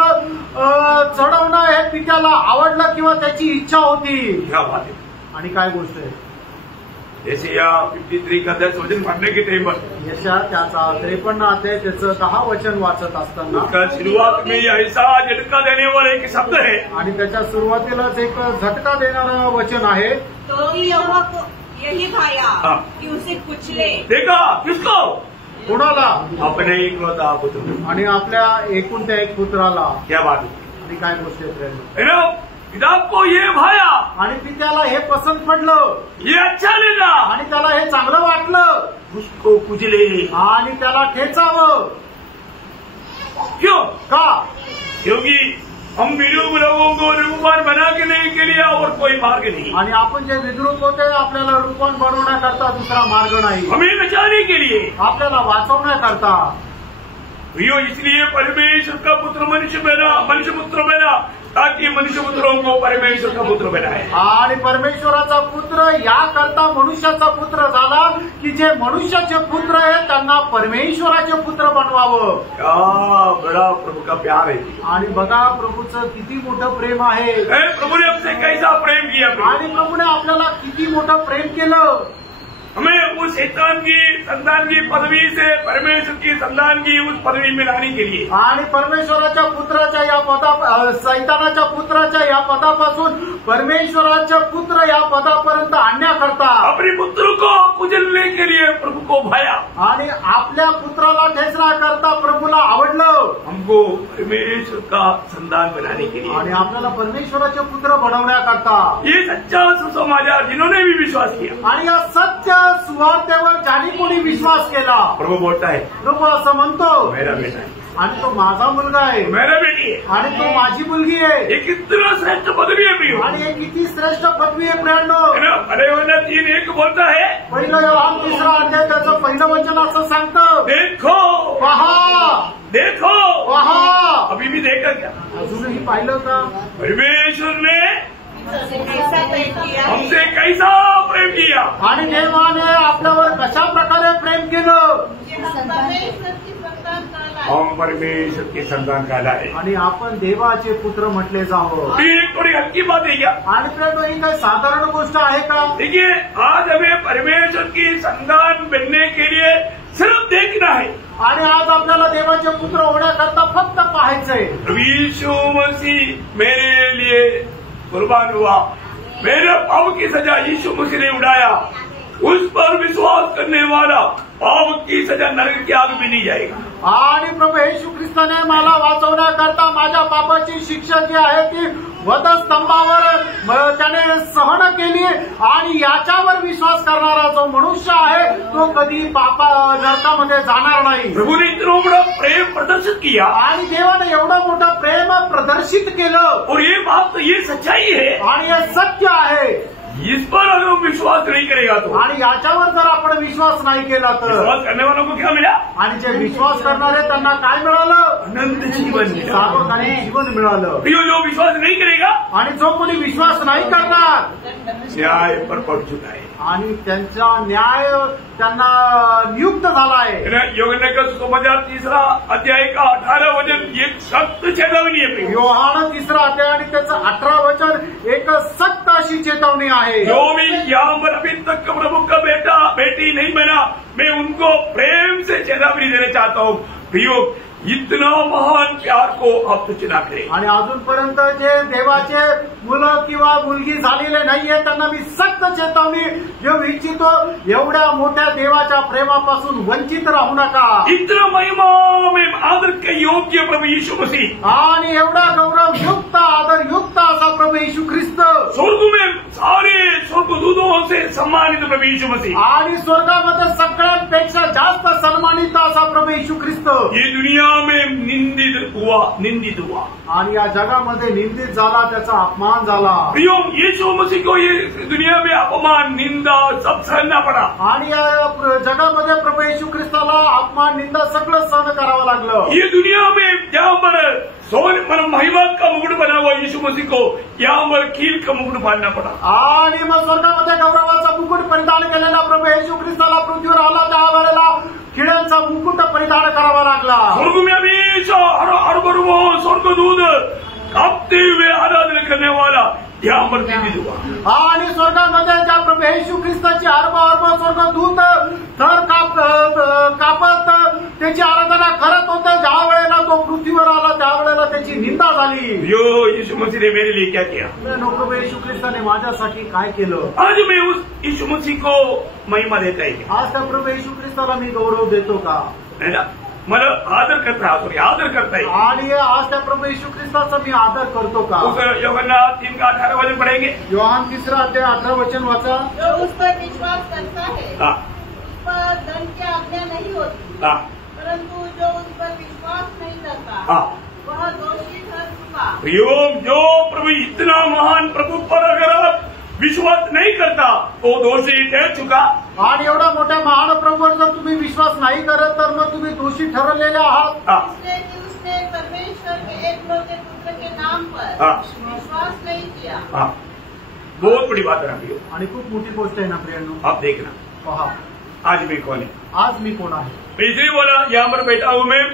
चढवणं हे पित्याला आवडलं किंवा त्याची इच्छा होती। क्या बात है! आणि काय गोष्ट आहे? जैसे या 53 का 10 वचन पढ़ने के टाइम पर यशा त्याचा 53 अध्याय त्याचं 10 वचन वाचत असताना उसका शुरुआत में ऐसा झटका देने वाला एक शब्द है, आणि त्याच्या सुरुवातीलाच एक झटका देणारं वचन आहे। तो यहोवा को यही भाया कि उसे कुचले। देखा किसको? कोणाला? अपने इकलौता पुत्र। आणि आपल्या एकूण त्या एक पुत्राला। क्या बात है! आणि काय गोष्ट आहे? है ना, पिता को ये भाया आणि पित्याला हे पसंत पडलं, ये अच्छा लगा आणि त्याला हे चांगलं वाटलं, उसको कुचले आणि त्याला ठेचावं। क्यों? का? क्योंकि हम विद्रूप लोगों को रूपवान बनाने के लिए और कोई मार्ग नहीं, आणि आपण जे विद्रूप होते आपल्याला रूपवान बनवण्याकरता दुसरा मार्ग नाही, हमें बचाने के लिए, आपल्याला वाचवण्याकरता। इसलिए परमेश्वर का पुत्र मनुष्य पुत्र बना ताकि मनुष्य पुत्रों को परमेश्वर का पुत्र बनाए। आणि परमेश्वराचा पुत्र याकरता मनुष्याचा पुत्र झाला की जे मनुष्याचे पुत्र आहे त्यांना परमेश्वराचे पुत्र बनवावं। क्या बड़ा प्रभु का प्यार है! आणि बघा प्रभूचं किती मोठं प्रेम आहे। प्रभु ने हमसे कैसा प्रेम किया! आणि प्रभूने आपल्याला किती मोठं प्रेम केलं। हमें उस शैतान की संतान की पदवी से परमेश्वर की संतान की उस पदवी में लाने के लिए, आणि परमेश्वराच्या पुत्राच्या या सैतानाच्या पुत्राच्या या पदापासून परमेश्वराचे पुत्र या पदापर्यंत आणण्याकरता अपने पुत्र को कुचलने के लिए प्रभु को भाया, आणि आपल्या पुत्राला ठेचण्याकरता प्रभूला आवडलं, हमको परमेश्वर का संतान बनाने के लिए, आणि आपल्याला परमेश्वराचे पुत्र बनवण्याकरता। ये सच्चा सुसमाचार जिन्होंने भी विश्वास किया, आणि या सत्य सुवार्तेवर ज्याने कोणी विश्वास केला, प्रभु बोलता है प्रभू असं म्हणतो मेरा बेटा है, आणि तो माझा मुलगा आहे, मेरा बेटी है, आणि तो माझी मुलगी आहे। ये कितना श्रेष्ठ पदवी है प्रियो! आणि हे किती श्रेष्ठ पदवी आहे प्रियांनो। अरे योहन्ना 3:1 बोलता है, पहिलं योहान 3रा अध्याय त्याचं पहिलं वचन असं सांगतं, देखो पहा, देखो पहा। अभी भी देखा क्या? अजूनही पाहिलं का? परमेश्वर ने कैसा प्रेम किया, हमसे कैसा प्रेम किया, आणि देवाने आपल्यावर कशा प्रकारे प्रेम केलं। परमेश्वर की संतान कहलाए. हम परमेश्वर के संतान कहलाए. आणि आपण देवाचे पुत्र म्हटले जावं. तो ये थोड़ी हल्की बात है क्या? आणि प्रिय, ही काही साधारण गोष्ट आहे का? देखिए, आज हमें परमेश्वर की संतान बनने के लिए सिर्फ देखना है. आणि आज आपल्याला देवाचे पुत्र होण्याकरता फक्त पाहायचंय. यीशु मसीह मेरे लिए कुर्बान हुआ. मेरे पाप की सजा यीशु मसीह ने उड़ाया. उस पर विश्वास करने वाला पाप की सजा नरक की आग भी नहीं जाएगा. आणि प्रभू येशू ख्रिस्ताने मला वाचवण्याकरता माझ्या पापाची शिक्षा जी आहे ती वधस्तंभावर त्याने सहन केली. आणि याच्यावर विश्वास करणारा जो मनुष्य आहे तो कधी नरकामध्ये जाणार नाही. प्रभू ने इतना बड़ा प्रेम प्रदर्शित किया. आणि देवाने एवढं मोठं प्रेम प्रदर्शित केलं. और ये बात तो ये सच्चाई है. आणि हे सत्य आहे. इस पर अगर विश्वास नहीं करेगा तो, आणि याच्यावर जर आपण विश्वास नाही केला तर, विश्वास करने वालों को क्या मिला? आणि जे विश्वास करणारे त्यांना काय मिळालं? अनंत जीवन मिला. सार्वकालिक जीवन मिळालं. जो विश्वास नहीं करेगा, आणि जो कोणी विश्वास नाही करणार न्याय पर पड़ चुका है. आणि त्यांचा न्याय त्यांना नियुक्त झाला आहे. यूहन्ना का सुसमाचार 3 अध्याय का 18 वचन एक सख्त चेतावनी है. योहान 3 अध्याय आणि त्याचं 18 वचन एक सख्त अशी चेतावणी आहे. जो भी यहाँ पर अभी तक प्रभु का बेटा बेटी नहीं बना, मैं उनको प्रेम से चेतावनी देना चाहता हूँ. प्रियो, इतना महान प्यार को आप तुच्छ ना करें. आणि अजूनपर्यंत जे देवाचे मुलं किंवा मुलगी झालेले नाहीये त्यांना मी सक्त चेतावणी देऊ इच्छितो. एवढ्या मोठ्या देवाच्या प्रेमापासून वंचित राहू नका. इतना महिमा में आदर के योग्य प्रभु यीशु मसीह, आणि एवढा गौरवयुक्त आदरयुक्त असा प्रभू येशू ख्रिस्त, स्वर्ग में सारे स्वर्गदूतों से सम्मानित प्रभु यीशु मसीह, आणि स्वर्गामध्ये सगळ्यांपेक्षा जास्त सन्मानित असा प्रभू येशू ख्रिस्त ये दुनिया में निंदित हुआ. आणि या जगामध्ये निंदित झाला, त्याचा अपमान झाला. प्रियो, यीशु मसीह को ये दुनिया में अपमान निंदा सब सहना पड़ा. आणि या जगामध्ये प्रभू येशू ख्रिस्ताला अपमान निंदा सगळं सहन करावं लागलं. ये दुनिया में जहाँ पर महिमा का मुकुट बना हुआ यीशु मसीह को यहाँ पर कील का मुकुट बांधना पड़ा. आणि मग स्वर्गामध्ये गौरवाचा मुकुट परिधान केलेला प्रभू येशू ख्रिस्ताला पृथ्वीवर आला त्यावेळेला खिळ्यांचा मुकुट परिधान करावा लागला. स्वर्ग में हमेशा हर स्वर्गदूत कांपते हुए आराधना करने वाला यहाँ पर निंदित हुआ. आणि स्वर्गामध्ये ज्या प्रभू येशू ख्रिस्ताची अर्ब स्वर्गदूत थर कापत त्याची आराधना करत होते, ज्या वेळेला तो पृथ्वीवर आला त्यावेळेला त्याची निंदा झाली. यीशु मसीह ने मेरे लिए क्या किया? प्रभू येशू ख्रिस्ताने माझ्यासाठी काय केलं? आज मैं उस यीशु मसीह को महिमा देता है. आज त्या प्रभू येशू ख्रिस्ताला मी गौरव देतो का? है ना? मतलब आदर करता है. आणि आज त्या प्रभू येशू ख्रिस्ताचा मी आदर करतो का? यूहन्ना 3 का 18 वचन पढ़ेंगे. योहान 3 अध्याय 18 वचन वाचा. जो उस पर विश्वास करता है, हाँ, उस पर दंड की आज्ञा नहीं होती. हाँ, परंतु जो उस पर विश्वास नहीं करता, हाँ. वह दोषी ठहर चुका. जो प्रभु इतना महान प्रभु पर अगर आप विश्वास नहीं करता तो दोषी ठहर चुका. आणि एवढा मोठ्या महान प्रभूवर जर तुम्ही विश्वास नाही करत तर मग तुम्ही दोषी ठरवलेले आहात. इसलिए कि उसने परमेश्वर के एकलौते पुत्र के नाम पर विश्वास नहीं किया. बहुत बड़ी बात है. आणि खूप मोठी गोष्ट आहे ना प्रियांनो. आप देखना, पहा आज मैं कौन है? आज मी कोण आहे? इसलिए बोला यहाँ पर बैठा हूं मैं,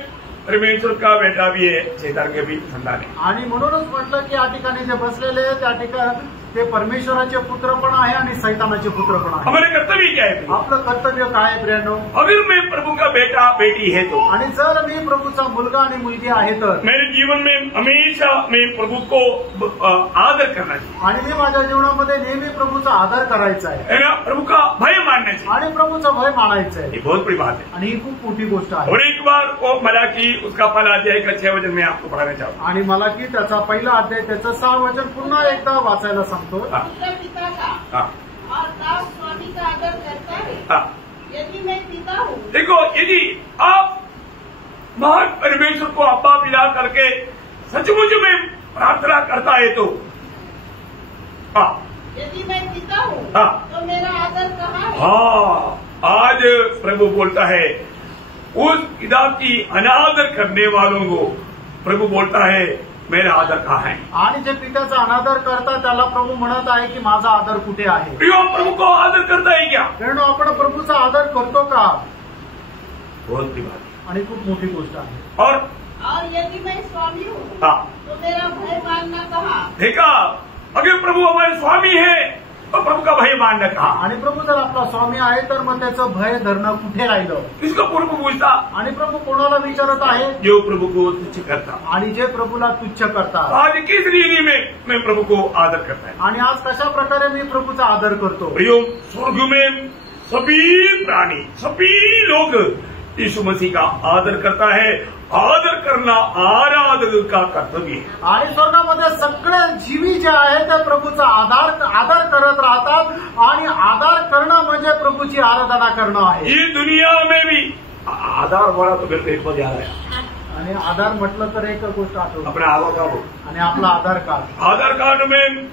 परमेश्वर का बेटा भी है, शैतान के भी संतान है. आणि म्हणूनच म्हटलं की या ठिकाणी जे बसलेले त्या ठिकाणी ते परमेश्वराचे पुत्र पण आहे आणि सैतानाचे पुत्र पण आहे. हमारे कर्तव्य क्या है? आपलं कर्तव्य काय आहे प्रियांनो? अगर मैं प्रभु का बेटा बेटी है तो, आणि जर मी प्रभूचा मुलगा आणि मुलगी आहे तर मेरे जीवन में हमेशा मैं प्रभु को आदर करना चाहिए. आणि मी माझ्या जीवनामध्ये नेहमी प्रभूचा आदर करायचा आहे. है ना? प्रभु का भय मानना चाहिए. आणि प्रभूचा भय मानायचा आहे. ये बहुत बड़ी बात है. आणि ही खूप मोठी गोष्ट आहे. और एक बार वो मलाकी उसका 1 अध्याय का 6 वचन मैं आपको पढ़ाना चाहता हूँ. आणि मला की त्याचा पहिला अध्याय त्याचं 6 वचन पुन्हा एकदा वाचायला सांगतो. पिता का और दास स्वामी का आदर करता है. यदि मैं पिता हूँ, देखो, यदि आप महान परमेश्वर को अब्बा पिता करके सचमुच में प्रार्थना करता है तो, यदि मैं पिता हूँ तो मेरा आदर कहाँ है? हाँ, आज प्रभु बोलता है उस पिता की अनादर करने वालों को प्रभु बोलता है मेरा आदर कहाँ है? आणि जे पित्याचा अनादर करतात त्याला प्रभू म्हणत आहे की माझा आदर कुठे आहे? प्रियो, प्रभु को आदर करता है क्या? कारण आपण प्रभूचा आदर करतो का? बहुत बड़ी बात है. आणि खूप मोठी गोष्ट आहे. और यदि मैं स्वामी हूँ तो मेरा भय मानना कहा. देखा, अगर प्रभु हमारे स्वामी है तो प्रभु का भय मानना कहा. आणि प्रभू जर आपला स्वामी आहे तर मग त्याचं भय धरणं कुठे राहिलं. किसको प्रभु पूछता. आणि प्रभू कोणाला विचारत आहे. जो प्रभु को तुच्छ करता. आणि जे प्रभूला तुच्छ करतात. आज किस रीति में मैं प्रभु को आदर करता है. आणि आज कशा प्रकारे मी प्रभूचा आदर करतो. स्वर्ग में सभी प्राणी सभी लोग यीशु मसीह का आदर करता है. आदर करना आराधक का कर्तव्य है. आणि स्वर्गामध्ये सगळे जीवी जे आहे ते प्रभूचा आदर करत राहतात. आणि आदर करणं म्हणजे प्रभूची आराधना करणं आहे. ये दुनिया में भी आधार वाला तो बिल्कुल एक याद है. आणि आधार म्हटलं तर एक गोष्ट आठवतो. अपना आधार कार्ड. आणि आपला आधार कार्ड. आधार कार्ड में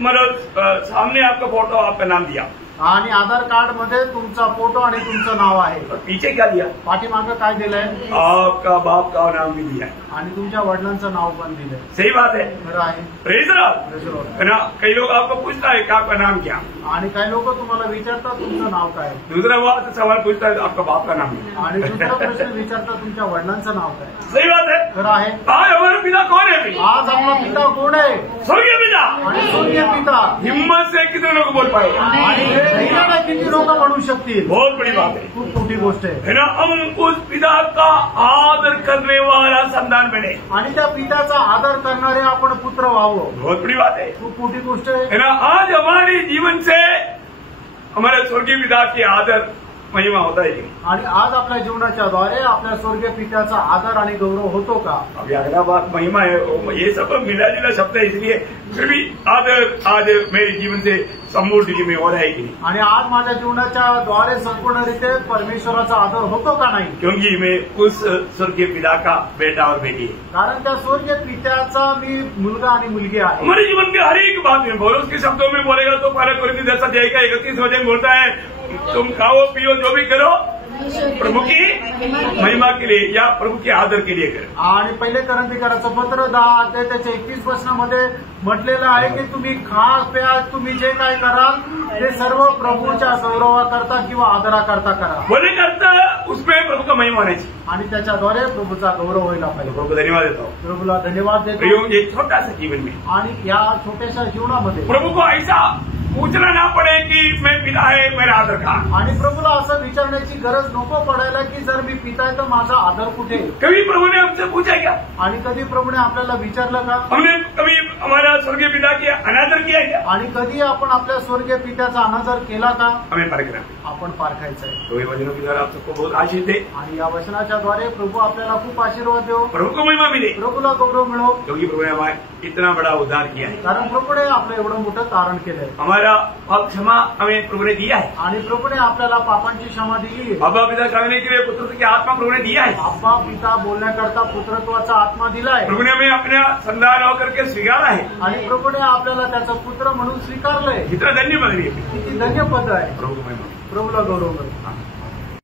मतलब सामने आपका फोटो आपका नाम दिया. आणि आधार कार्ड मध्ये तुमचा फोटो आणि तुमचं नाव आहे. पीछे क्या दिया. पाठीमागं काय दिलंय. आपका बाप का नाम भी दिया है. आणि तुमच्या वडिलांचं नाव पण दिलंय. सही बात है. खरं आहे. Praise Lord. है ना. कई लोग आपको पूछता है कि आपका नाम क्या. आणि काही लोक तुम्हाला विचारतात तुमचं नाव काय. दूसरा बात सवाल पूछता है आपका बाप का नाम. आणि दुसरा प्रश्न विचारतात तुमच्या वडिलांचं नाव काय. सही बात है. खरं आहे. आज हमारा पिता कौन है. आज आपला पिता कोण आहे. स्वर्गीय पिता. आणि स्वर्गीय पिता. हिम्मत से कितने लोग बोल पाए. आणि धैर्याने किती लोक म्हणू शकतील. बहुत बड़ी बात है. खूप मोठी गोष्ट आहे ना. हम उस पिता का आदर करने वाला संतान बने. आणि त्या पित्याचा आदर करणारे आपण पुत्र व्हावं. बहुत बड़ी बात है. खूप मोठी गोष्ट आहे ना. आज हमारे जीवन से हमारे स्वर्गीय पिता की आदर महिमा होता है. आणि आज आपल्या जीवनाच्या द्वारे आपल्या स्वर्गीय पित्याचा आदर आणि गौरव होतो का. अभी अगला बात महिमा है. ये सब मिला जुला शब्द है. इसलिए फिर भी आदर आज मेरे जीवन से संपूर्ण में हो रहा है कि नहीं. आणि आज माझ्या जीवनाच्या द्वारे संपूर्णरित्या परमेश्वराचा आदर होतो का नाही. क्योंकि मैं उस स्वर्गीय पिता का बेटा और बेटी है. कारण त्या स्वर्गीय पित्याचा मी मुलगा आणि मुलगी आहे. हमारे जीवन के हर एक बात में बोलो उसके शब्दों में बोलेगा तो पहले कोरिन्थियों 10:31 वचन बोलता है तुम खाओ पियो जो भी करो प्रभु की महिमा के लिए या प्रभू के आदर के लिए करो. आणि पहिले कोरिन्थीकरांचं पत्र 10 त्याच्या 31 वचनामध्ये म्हटलेलं आहे की तुम्ही खा प्या तुम्ही जे काय कराल ते सर्व प्रभूच्या गौरवाकरता किंवा आदराकरता करा. बोले करता उसमें प्रभु का महिमा होना चाहिए. आणि त्याच्याद्वारे प्रभूचा गौरव व्हायला पाहिजे. प्रभु को धन्यवाद देता हूँ. प्रभूला धन्यवाद देतो. एक छोटा सा जीवन में आणि या छोट्याशा जीवनामध्ये प्रभु को ऐसा पूछना ना पड़े कि मैं पिता है मेरा आदर का. आणि प्रभूला असं विचारण्याची गरज नको पडायला की जर मी पिता आहे तर माझा आदर कुठे. कभी प्रभु ने हमसे पूछा क्या. आणि कधी प्रभूने आपल्याला विचारलं का. हमने कभी हमारा स्वर्गीय पिता की अनादर किया क्या. आणि कधी आपण आपल्या स्वर्गीय पित्याचा अनादर केला का. हमें परखना. आपण पारखायचं आहे. तो वचनों के द्वारा आप सबको बहुत आशीष दे. आणि या वचनाच्या द्वारे प्रभू आपल्याला खूप आशीर्वाद देव. प्रभु को महिमा मिले. प्रभूला गौरव मिळो. क्योंकि प्रभु ने हमारा इतना बड़ा उद्धार किया है. कारण प्रभूने आपलं एवढं मोठं तारण केलंय. हमारा पाप क्षमा हमें प्रभु ने दिया है. आणि प्रभूने आपल्याला पापांची क्षमा दिली. अब्बा पिता कहने के लिए पुत्र की आत्मा प्रभु ने दिया है. अब्बा पिता बोलण्याकरता पुत्रत्वाचा आत्मा दिलाय. प्रभु ने हमें अपना संतान होकर के स्वीकारा है. आणि प्रभूने आपल्याला त्याचा पुत्र म्हणून स्वीकारलंय. कितना धन्य पद है. किती धन्य पद आहे. प्रभु को महिमा. प्रभूला गौरव मिळो.